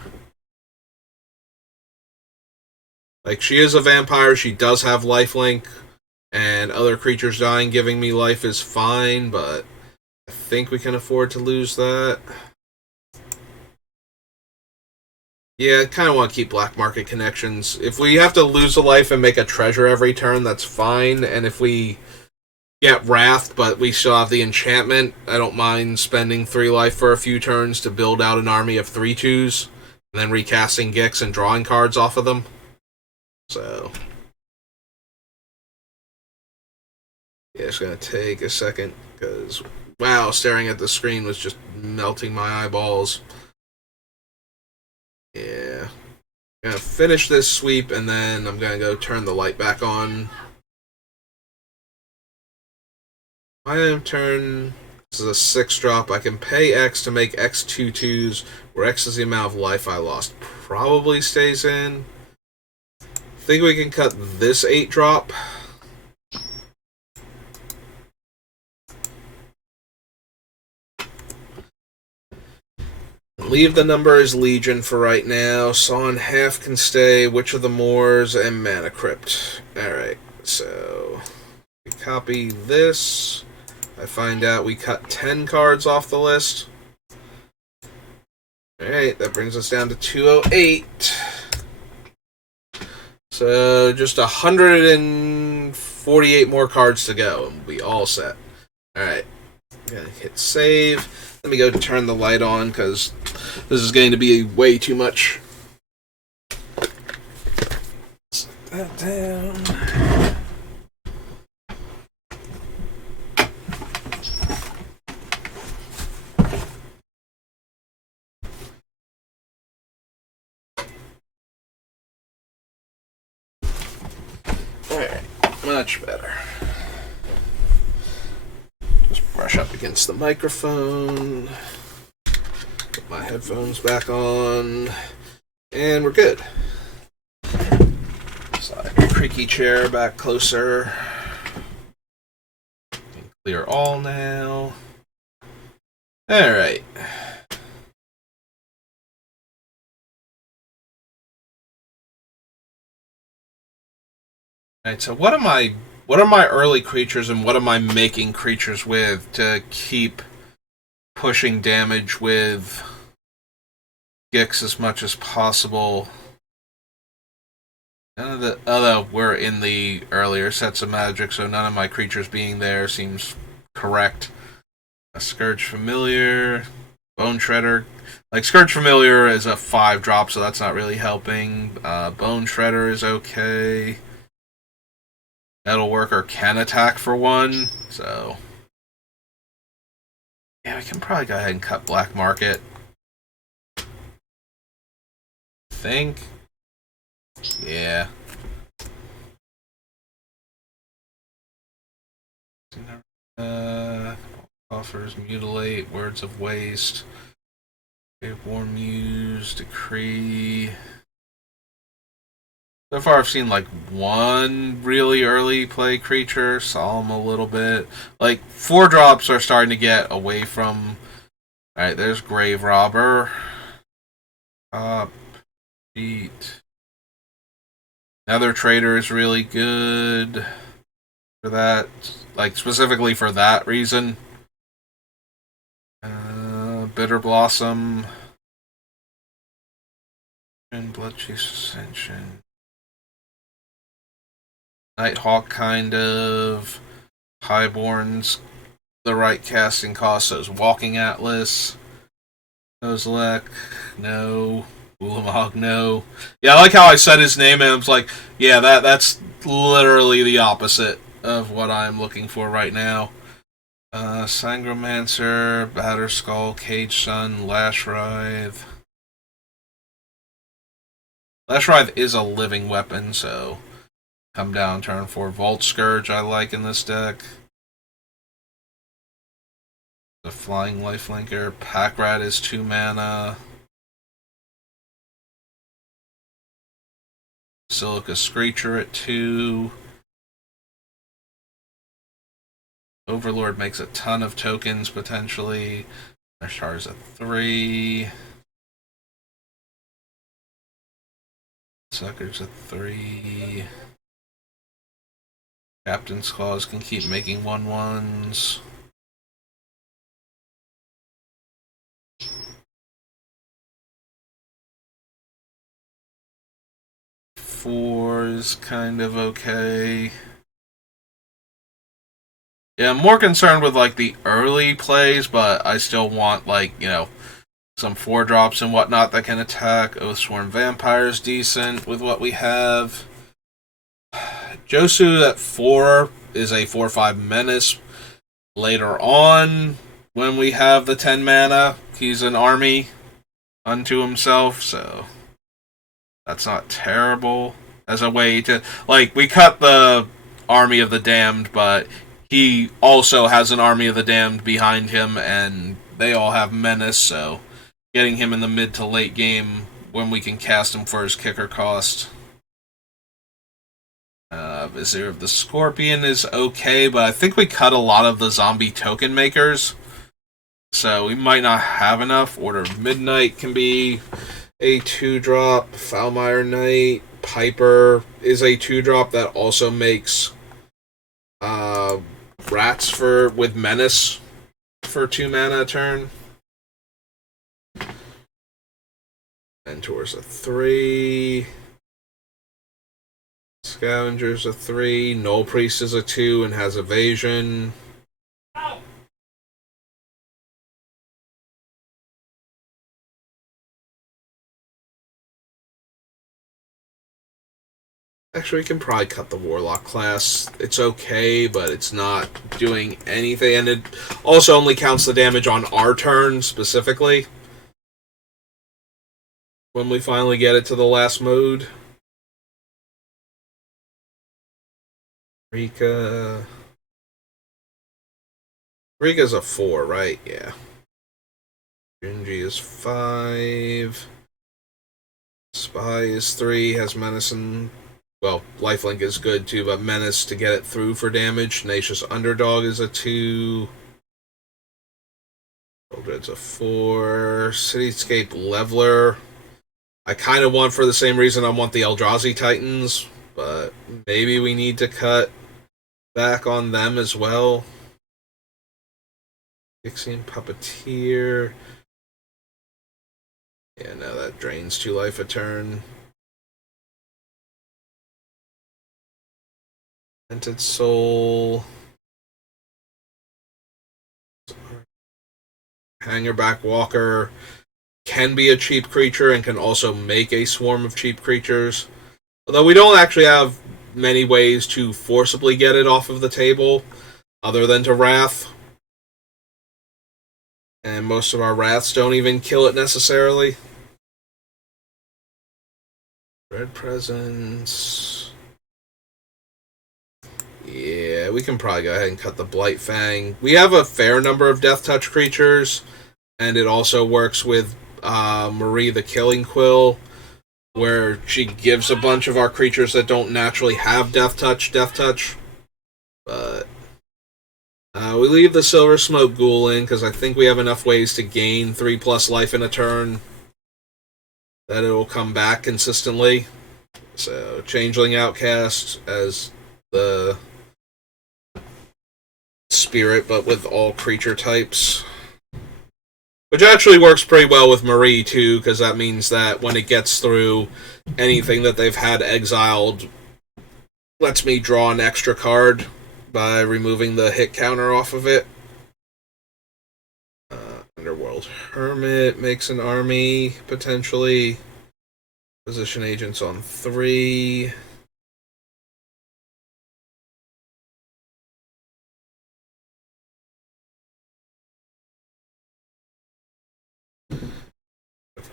Like, she is a vampire, she does have lifelink, and other creatures dying giving me life is fine, but I think we can afford to lose that. Yeah, I kind of want to keep Black Market Connections. If we have to lose a life and make a treasure every turn, that's fine, and if we get Wrath, but we still have the enchantment, I don't mind spending 3 life for a few turns to build out an army of 3/2s, and then recasting Gix and drawing cards off of them. So yeah, it's gonna take a second, because wow, staring at the screen was just melting my eyeballs. Yeah. I'm gonna finish this sweep, and then I'm gonna go turn the light back on. My turn. This is a 6-drop. I can pay X to make X 2/2s, where X is the amount of life I lost. Probably stays in. Think we can cut this 8-drop. Leave the number as Legion for right now. Saw and Half can stay. Witch of the Moors and Mana Crypt. Alright, so we copy this. I find out we cut 10 cards off the list. Alright, that brings us down to 208. So just 148 more cards to go, and we'll be all set. Alright, gonna hit save. Let me go turn the light on, because this is going to be way too much. Set that down. Alright, much better. Just brush up against the microphone. Put my headphones back on. And we're good. Slide the creaky chair back closer. Clear all now. Alright. Alright, so what are my early creatures, and what am I making creatures with to keep pushing damage with Gix as much as possible? None of the, although we're in the earlier sets of Magic, so none of my creatures being there seems correct. A Scourge Familiar, Bone Shredder. Like, Scourge Familiar is a 5-drop, so that's not really helping. Bone Shredder is okay. Metalworker can attack for 1, so yeah, we can probably go ahead and cut Black Market. Think. Yeah. Offers, Mutilate, Words of Waste, War Muse, Decree. So far I've seen like one really early play creature, Solemn a little bit. Like, 4-drops are starting to get away from... Alright, there's Grave Robber. Beat. Nether Trader is really good for that. Like, specifically for that reason. Bitter Blossom. And Bloodchief's Ascension. Nighthawk, kind of. Highborn's the right casting cost, so Walking Atlas. Kozilek, no. Ulamog, no. Yeah, I like how I said his name and I was like, yeah, that's literally the opposite of what I'm looking for right now. Sangromancer, Batterskull, Cage Sun, Lashwrithe. Lashwrithe is a living weapon, so come down turn 4. Volt Scourge I like in this deck. The Flying Lifelinker. Packrat is 2 mana. Silica Screecher at 2. Overlord makes a ton of tokens, potentially. Narshar's at 3. Sucker's at 3. Captain's Claws can keep making 1/1s. Four's kind of okay. Yeah, I'm more concerned with like the early plays, but I still want like, some 4-drops and whatnot that can attack. Oathsworn Vampire's decent with what we have. Josu at 4 is a 4/5 menace. Later on, when we have the 10 mana, he's an army unto himself, so that's not terrible. As a way to, like, we cut the Army of the Damned, but he also has an Army of the Damned behind him, and they all have menace, so getting him in the mid to late game when we can cast him for his kicker cost. Vizier of the Scorpion is okay, but I think we cut a lot of the zombie token makers, so we might not have enough. Order of Midnight can be a 2-drop. Foulmire Knight. Piper is a 2-drop that also makes rats with menace for 2 mana a turn. Mentor's a 3. Scavenger's a 3. Null Priest is a 2 and has evasion. Actually, we can probably cut the Warlock class. It's okay, but it's not doing anything. And it also only counts the damage on our turn, specifically. When we finally get it to the last mode. Rika's a 4, right? Yeah. Gingy is 5. Spy is 3, has menace and... Well, lifelink is good too, but menace to get it through for damage. Tenacious Underdog is a 2. Eldred's a 4. Cityscape Leveler. I kind of want, for the same reason I want the Eldrazi Titans, but maybe we need to cut back on them as well. Ixian Puppeteer. Yeah, no, that drains 2 life a turn. Dented Soul. Hangerback Walker can be a cheap creature and can also make a swarm of cheap creatures. Although we don't actually have many ways to forcibly get it off of the table other than to Wrath. And most of our Wraths don't even kill it necessarily. Red Presence. Yeah, we can probably go ahead and cut the Blightfang. We have a fair number of Death Touch creatures, and it also works with Marie the Killing Quill, where she gives a bunch of our creatures that don't naturally have Death Touch. But we leave the Silver Smoke Ghoul in, because I think we have enough ways to gain 3+ life in a turn that it will come back consistently. So, Changeling Outcast as the spirit, but with all creature types. Which actually works pretty well with Marie, too, because that means that when it gets through anything that they've had exiled, lets me draw an extra card by removing the hit counter off of it. Underworld Hermit makes an army, potentially. Position agents on 3.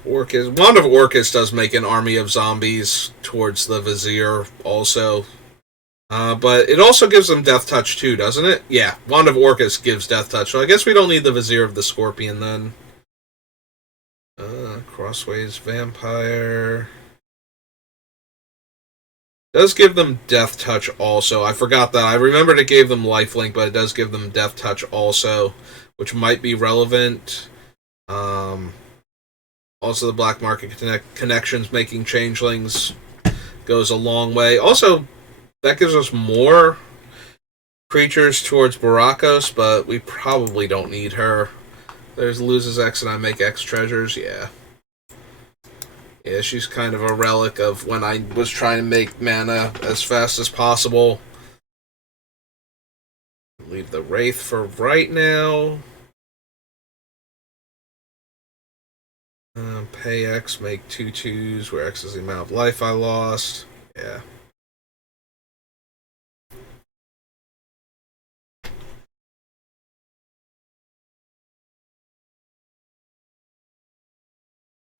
Wand of Orcus does make an army of zombies towards the Vizier also. But it also gives them Death Touch too, doesn't it? Yeah, Wand of Orcus gives Death Touch, so I guess we don't need the Vizier of the Scorpion then. Crossways Vampire does give them Death Touch also. I forgot that. I remembered it gave them Lifelink, but it does give them Death Touch also, which might be relevant. Also, the Black Market Connections making changelings goes a long way. Also, that gives us more creatures towards Barakos, but we probably don't need her. There's loses X and I make X treasures, yeah. Yeah, she's kind of a relic of when I was trying to make mana as fast as possible. Leave the Wraith for right now. Pay X, make 2/2s, where X is the amount of life I lost. Yeah.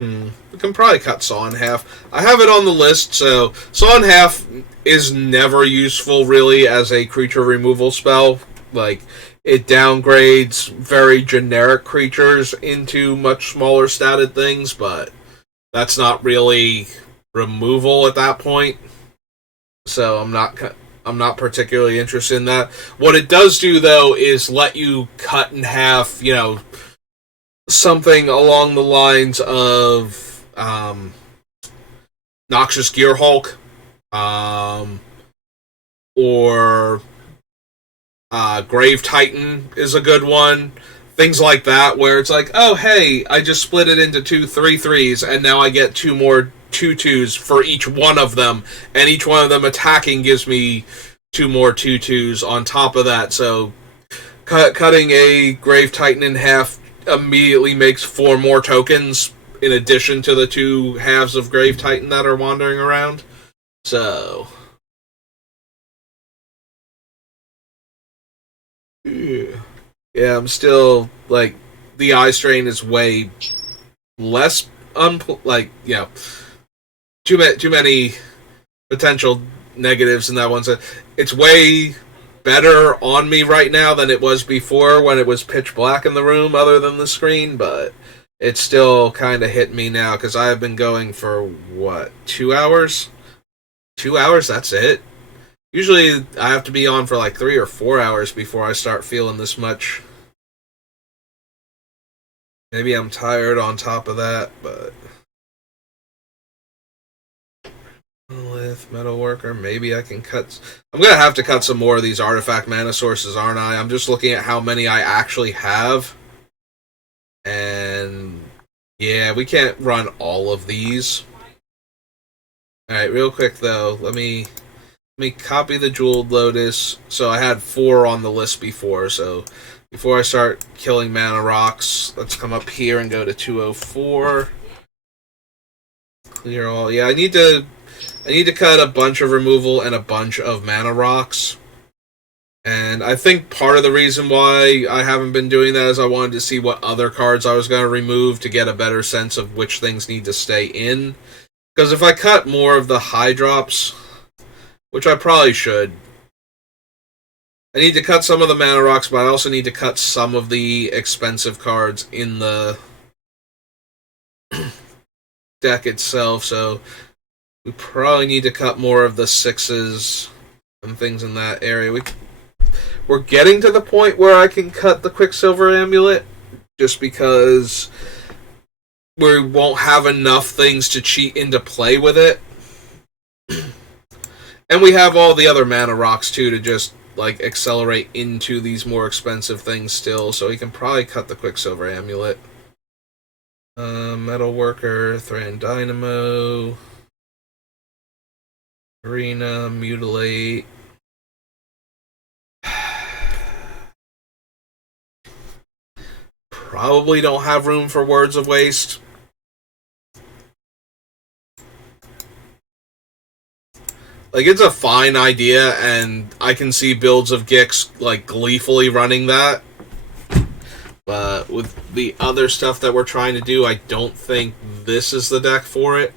We can probably cut Saw in half. I have it on the list, so Saw in half is never useful, really, as a creature removal spell. Like, it downgrades very generic creatures into much smaller statted things, but that's not really removal at that point. So I'm not particularly interested in that. What it does do, though, is let you cut in half, something along the lines of Noxious Gearhulk, or Grave Titan is a good one. Things like that, where it's like, oh, hey, I just split it into 2 3/3s, and now I get 2 more 2/2s for each one of them, and each one of them attacking gives me 2 more 2/2s on top of that. So cutting a Grave Titan in half immediately makes 4 more tokens in addition to the 2 halves of Grave Titan that are wandering around. So yeah, I'm still like, the eye strain is way less too many potential negatives in that one. So it's way better on me right now than it was before when it was pitch black in the room other than the screen, but it's still kind of hit me now because I've been going for 2 hours? 2 hours, that's it. Usually I have to be on for like 3 or 4 hours before I start feeling this much. Maybe I'm tired on top of that, but with Metalworker, maybe I can cut. I'm gonna have to cut some more of these artifact mana sources, aren't I? I'm just looking at how many I actually have, and yeah, we can't run all of these. All right, real quick though, let me copy the Jeweled Lotus. So I had 4 on the list before, so before I start killing mana rocks, let's come up here and go to 204. Clear all. Yeah, I need to cut a bunch of removal and a bunch of mana rocks. And I think part of the reason why I haven't been doing that is I wanted to see what other cards I was going to remove to get a better sense of which things need to stay in. Because if I cut more of the high drops, which I probably should, I need to cut some of the mana rocks, but I also need to cut some of the expensive cards in the deck itself, so we probably need to cut more of the 6s and things in that area. We're getting to the point where I can cut the Quicksilver Amulet, just because we won't have enough things to cheat into play with it. And we have all the other mana rocks, too, to just accelerate into these more expensive things still, so we can probably cut the Quicksilver Amulet. Metal Worker, Thran Dynamo, Arena, Mutilate. Probably don't have room for Words of Waste. Like, it's a fine idea, and I can see builds of Gix, like, gleefully running that. But with the other stuff that we're trying to do, I don't think this is the deck for it.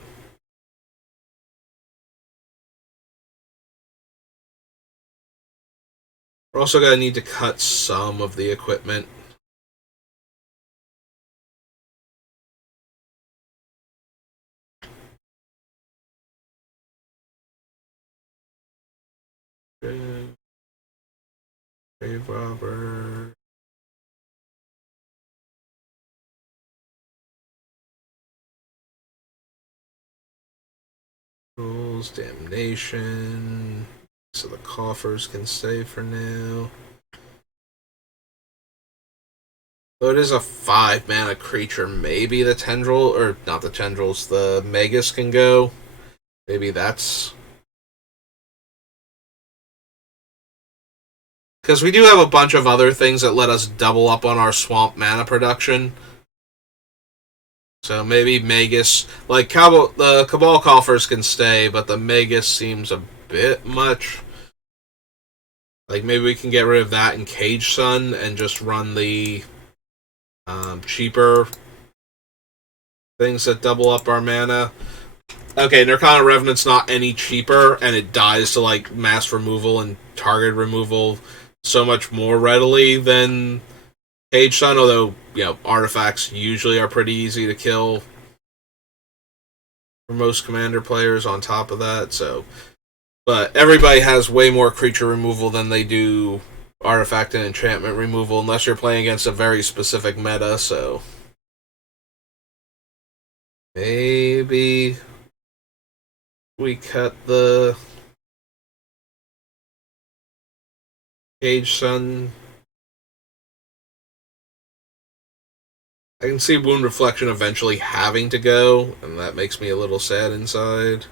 We're also going to need to cut some of the equipment. Grave Robber. Rules, Damnation. So the coffers can stay for now. Though it is a 5-mana creature, maybe the Tendril, or not the Tendrils, the Magus can go. Maybe that's... Because we do have a bunch of other things that let us double up on our swamp mana production. So maybe Magus... Like, the Cabal coffers can stay, but the Magus seems a bit much. Like, maybe we can get rid of that in Cage Sun and just run the cheaper things that double up our mana. Okay, Nirkana Revenant's not any cheaper, and it dies to, like, mass removal and target removal so much more readily than Cage Sun, although, you know, artifacts usually are pretty easy to kill for most Commander players on top of that, so... But everybody has way more creature removal than they do artifact and enchantment removal, unless you're playing against a very specific meta, so... Maybe... we cut the... Cage Sun. I can see Wound Reflection eventually having to go, and that makes me a little sad inside.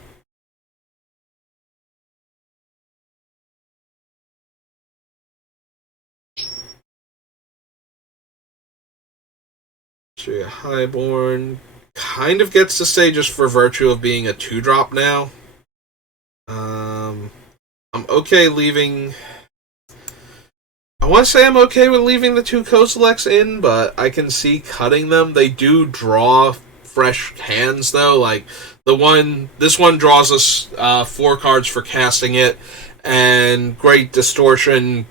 Highborn kind of gets to stay just for virtue of being a 2-drop now. I'm okay leaving... I want to say I'm okay with leaving the 2 Kozileks in, but I can see cutting them. They do draw fresh hands, though. Like, this one draws us 4 cards for casting it, and Great Distortion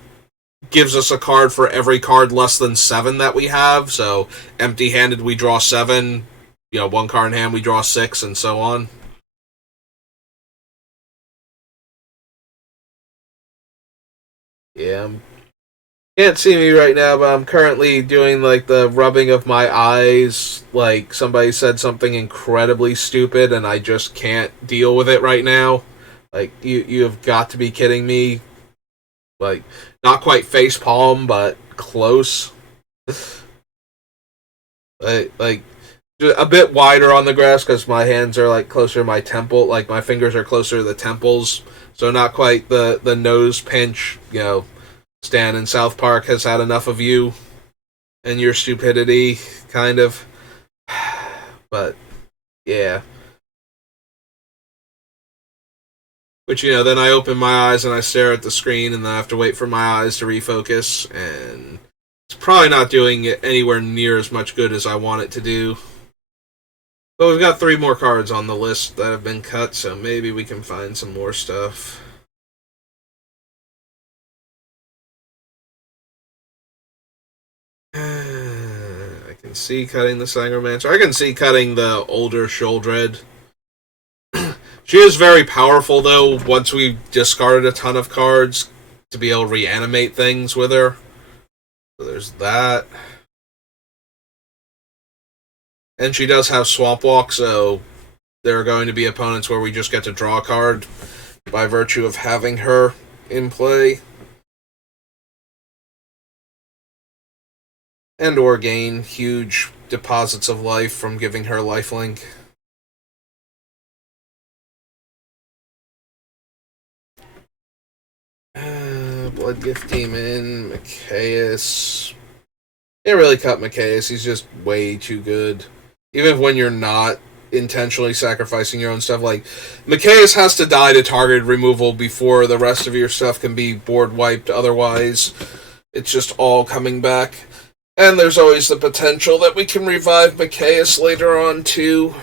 gives us a card for every card less than 7 that we have. So, empty-handed, we draw 7. You know, 1 card in hand, we draw 6, and so on. Yeah, can't see me right now, but I'm currently doing, like, the rubbing of my eyes, like somebody said something incredibly stupid and I just can't deal with it right now. Like, you have got to be kidding me. Like, not quite face palm, but close. like a bit wider on the grass because my hands are, like, closer to my temple, like my fingers are closer to the temples, so not quite the nose pinch, you know. Stan in South Park has had enough of you and your stupidity, kind of. But, yeah. Which, you know, then I open my eyes and I stare at the screen and then I have to wait for my eyes to refocus, and it's probably not doing it anywhere near as much good as I want it to do. But we've got 3 more cards on the list that have been cut, so maybe we can find some more stuff. I can see cutting the Sangromancer. I can see cutting the older Sheoldred. She is very powerful, though, once we discarded a ton of cards to be able to reanimate things with her. So there's that. And she does have Swamp Walk, so there are going to be opponents where we just get to draw a card by virtue of having her in play. and or gain huge deposits of life from giving her lifelink. Bloodgift Demon, Mikaeus. Can't really cut Mikaeus, he's just way too good. Even when you're not intentionally sacrificing your own stuff, like, Mikaeus has to die to target removal before the rest of your stuff can be board wiped, otherwise it's just all coming back. And there's always the potential that we can revive Mikaeus later on, too.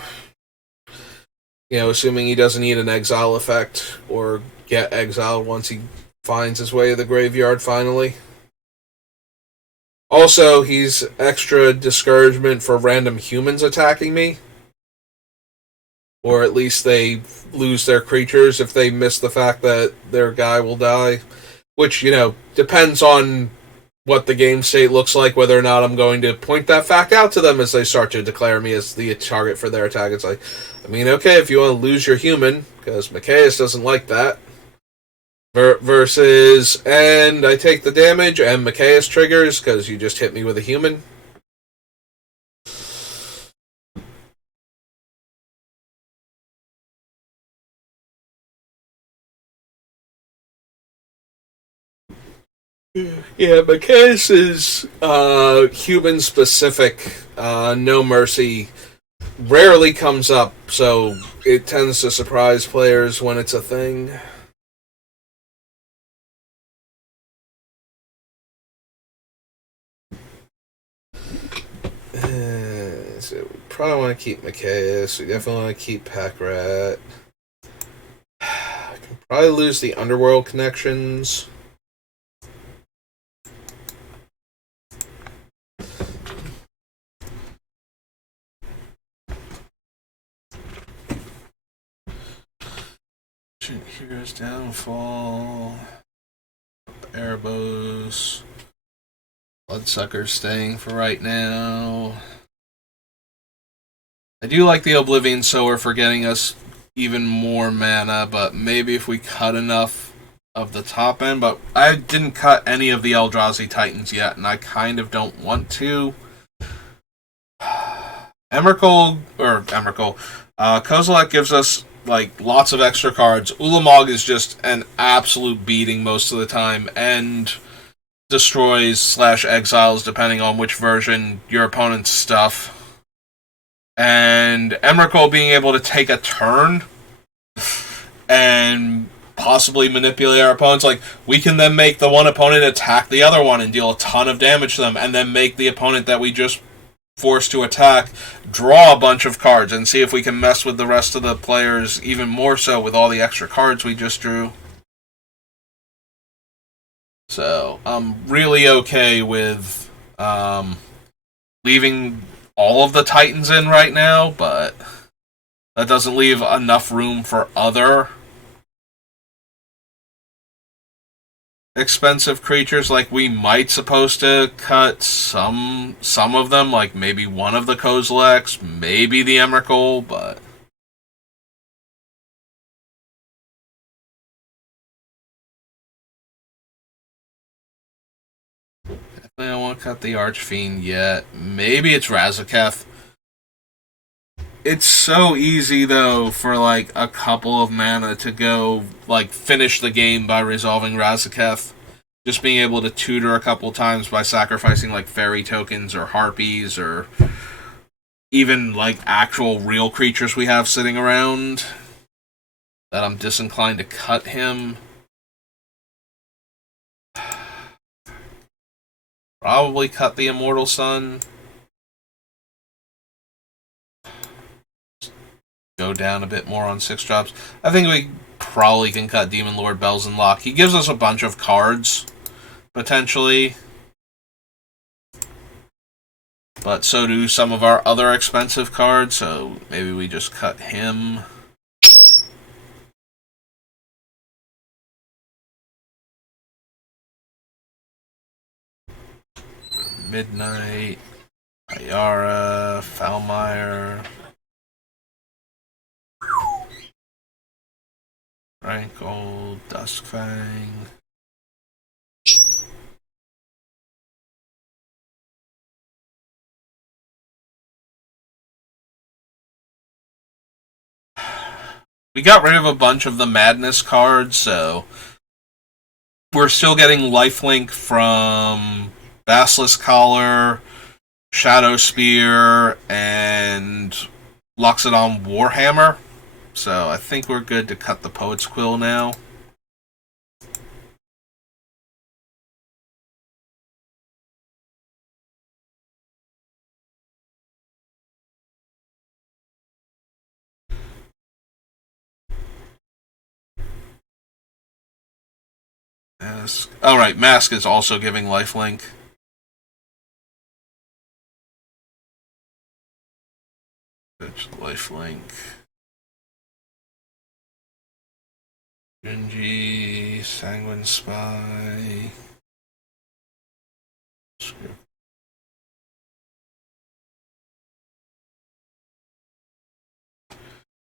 You know, assuming he doesn't need an exile effect, or get exiled once he finds his way to the graveyard finally. Also, he's extra discouragement for random humans attacking me. Or at least they lose their creatures if they miss the fact that their guy will die. Which, you know, depends on what the game state looks like, whether or not I'm going to point that fact out to them as they start to declare me as the target for their attack. It's like, I mean, okay, if you want to lose your human, because Mikaeus doesn't like that. Versus, and I take the damage, and Mikaeus triggers, because you just hit me with a human. Yeah, Mikaeus is human specific. No Mercy rarely comes up, so it tends to surprise players when it's a thing. So we probably want to keep Mikaeus. We definitely want to keep Packrat. I can probably lose the Underworld connections. Here's Downfall. Erebos. Bloodsucker staying for right now. I do like the Oblivion Sower for getting us even more mana, but maybe if we cut enough of the top end. But I didn't cut any of the Eldrazi Titans yet, and I kind of don't want to. Kozilek gives us like lots of extra cards. Ulamog is just an absolute beating most of the time, and destroys / exiles depending on which version your opponent's stuff. And Emrakul being able to take a turn and possibly manipulate our opponents. Like, we can then make the one opponent attack the other one and deal a ton of damage to them, and then make the opponent that we just forced to attack draw a bunch of cards and see if we can mess with the rest of the players even more so with all the extra cards we just drew. So I'm really okay with leaving all of the Titans in right now, but that doesn't leave enough room for other expensive creatures. Like, we might supposed to cut some of them, like maybe one of the Kozileks, maybe the Emrakul, but I don't want to cut the Archfiend yet. Maybe it's Razaketh. It's so easy, though, for like a couple of mana to go, like, finish the game by resolving Razaketh. Just being able to tutor a couple times by sacrificing, like, fairy tokens or harpies or even, like, actual real creatures we have sitting around. That I'm disinclined to cut him. Probably cut the Immortal Sun. Go down a bit more on 6-drops. I think we probably can cut Demon Lord Belzenlok. He gives us a bunch of cards, potentially. But so do some of our other expensive cards, so maybe we just cut him. Midnight, Ayara, Falmire, Rankle, Duskfang. We got rid of a bunch of the Madness cards, so we're still getting lifelink from Basilisk Collar, Shadow Spear, and Loxodon Warhammer. So I think we're good to cut the Poet's Quill now. Mask. Oh, right, Mask is also giving lifelink. Lifelink. Genji, Sanguine Spy.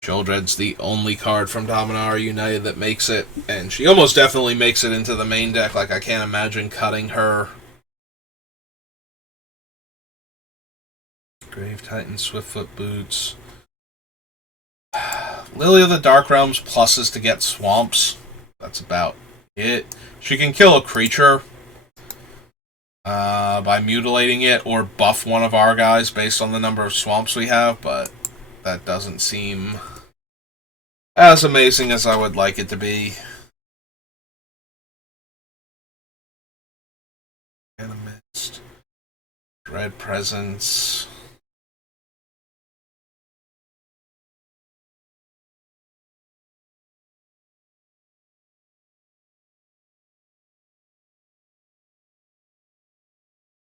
Sheoldred's the only card from Dominaria United that makes it, and she almost definitely makes it into the main deck. Like, I can't imagine cutting her. Grave Titan, Swiftfoot Boots. Lily of the Dark Realms pluses to get swamps. That's about it. She can kill a creature by mutilating it or buff one of our guys based on the number of swamps we have, but that doesn't seem as amazing as I would like it to be. Animist. Dread Presence.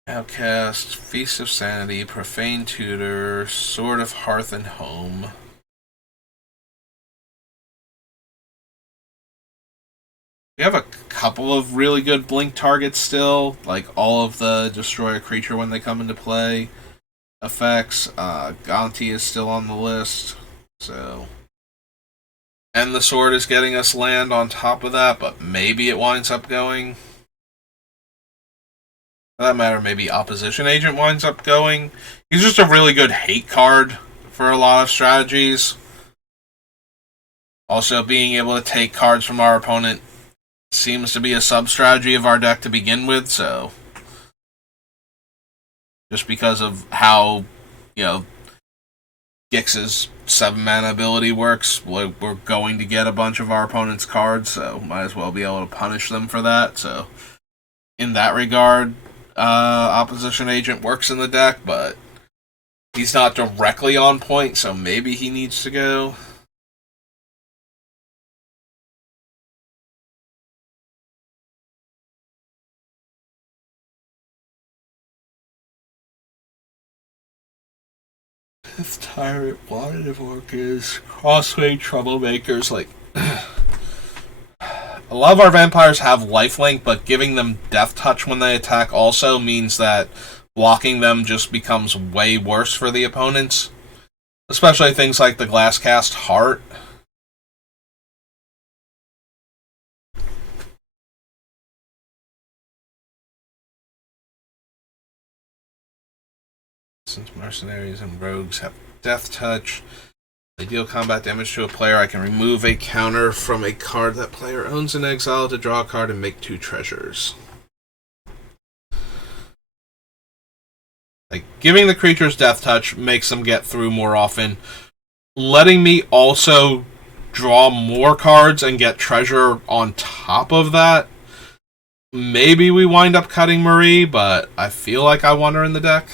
Outcast, Feast of Sanity, Profane Tutor, Sword of Hearth and Home. We have a couple of really good blink targets still, like all of the destroy a creature when they come into play effects. Gonti is still on the list, so. And the sword is getting us land on top of that, but maybe it winds up going. For that matter, maybe Opposition Agent winds up going. He's just a really good hate card for a lot of strategies. Also, being able to take cards from our opponent seems to be a sub-strategy of our deck to begin with, so just because of how, Gix's 7-mana ability works, we're going to get a bunch of our opponent's cards, so might as well be able to punish them for that. So in that regard, Opposition Agent works in the deck, but he's not directly on point, so maybe he needs to go. Fifth Tyrant, Wanted of Orcas, Crossway Troublemakers, like. A lot of our vampires have lifelink, but giving them death touch when they attack also means that blocking them just becomes way worse for the opponents. Especially things like the Glasscast Heart. Since mercenaries and rogues have death touch, they deal combat damage to a player, I can remove a counter from a card that player owns in exile to draw a card and make 2 treasures. Like, giving the creatures death touch makes them get through more often. Letting me also draw more cards and get treasure on top of that. Maybe we wind up cutting Marie, but I feel like I want her in the deck.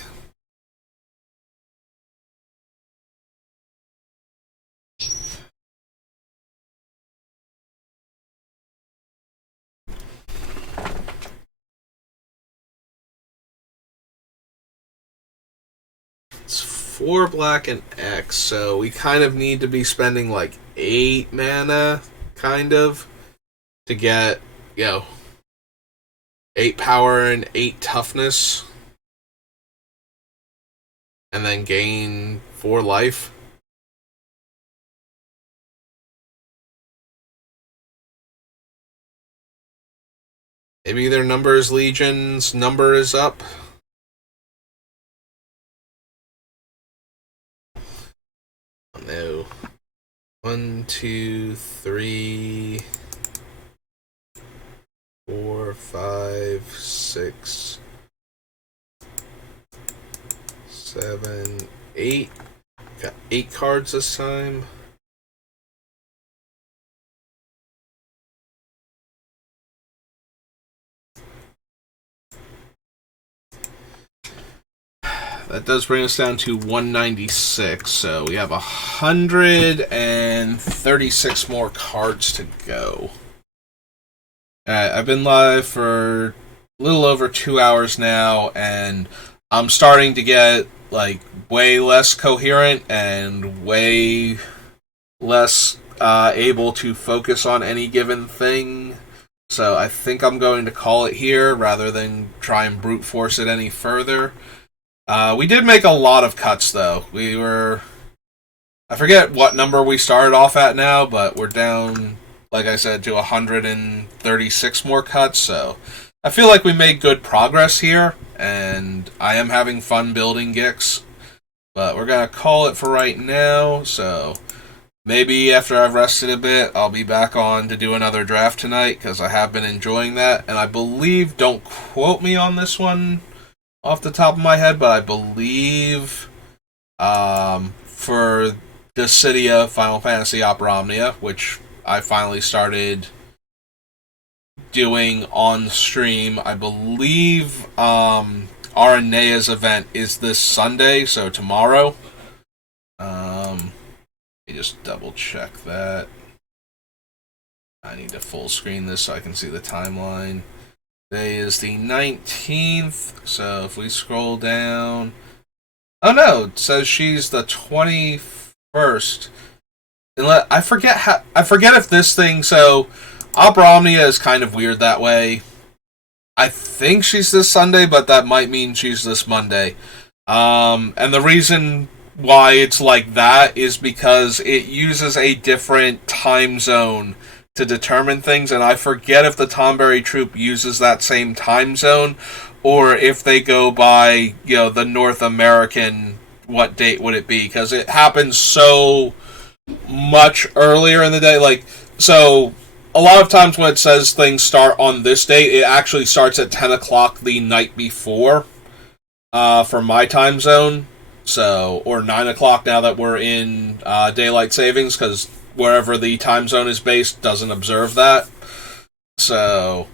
It's 4 black and X, so we kind of need to be spending like 8 mana, kind of, to get, 8 power and 8 toughness, and then gain 4 life. Maybe their number is Legion's number is up. No. 1, 2, 3, 4, 5, 6, 7, 8. Got 8 cards this time. That does bring us down to 196, so we have 136 more cards to go. I've been live for a little over 2 hours now, and I'm starting to get like way less coherent and way less able to focus on any given thing. So I think I'm going to call it here rather than try and brute force it any further. We did make a lot of cuts, though. I forget what number we started off at now, but we're down, like I said, to 136 more cuts, so I feel like we made good progress here, and I am having fun building Gix, but we're going to call it for right now, so maybe after I've rested a bit, I'll be back on to do another draft tonight, because I have been enjoying that, and I believe, don't quote me on this one off the top of my head, but I believe for Dissidia Final Fantasy Opera Omnia, which I finally started doing on stream, I believe Arenea's event is this Sunday, so tomorrow. Let me just double check that. I need to full screen this so I can see the timeline. Today is the 19th, so if we scroll down... Oh no, it says she's the 21st. I forget if this thing... So, Opera Omnia is kind of weird that way. I think she's this Sunday, but that might mean she's this Monday. And the reason why it's like that is because it uses a different time zone to determine things, and I forget if the Tonberry Troop uses that same time zone, or if they go by, the North American, what date would it be, because it happens so much earlier in the day, so a lot of times when it says things start on this date, it actually starts at 10 o'clock the night before, for my time zone, or 9 o'clock now that we're in daylight savings, because wherever the time zone is based doesn't observe that. So,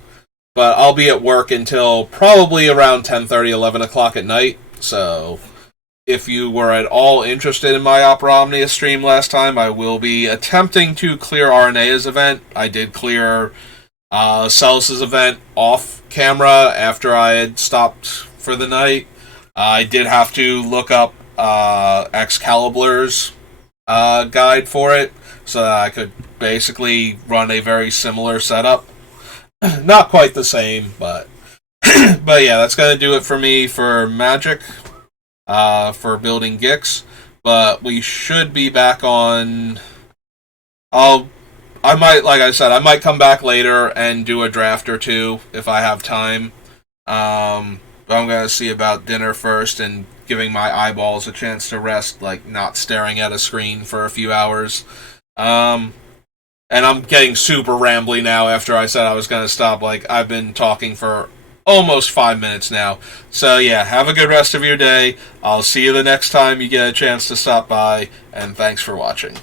but I'll be at work until probably around 10:30, 11 o'clock at night. So, if you were at all interested in my Opera Omnia stream last time, I will be attempting to clear Arenea's event. I did clear Celis's event off camera after I had stopped for the night. I did have to look up Excalibur's guide for it, so that I could basically run a very similar setup. Not quite the same, but but yeah, that's gonna do it for me for Magic, for building Gix. But we should be back on. I might come back later and do a draft or two if I have time. But I'm gonna see about dinner first and giving my eyeballs a chance to rest, like not staring at a screen for a few hours. And I'm getting super rambly now after I said I was going to stop. I've been talking for almost 5 minutes now. So yeah, have a good rest of your day. I'll see you the next time you get a chance to stop by, and thanks for watching.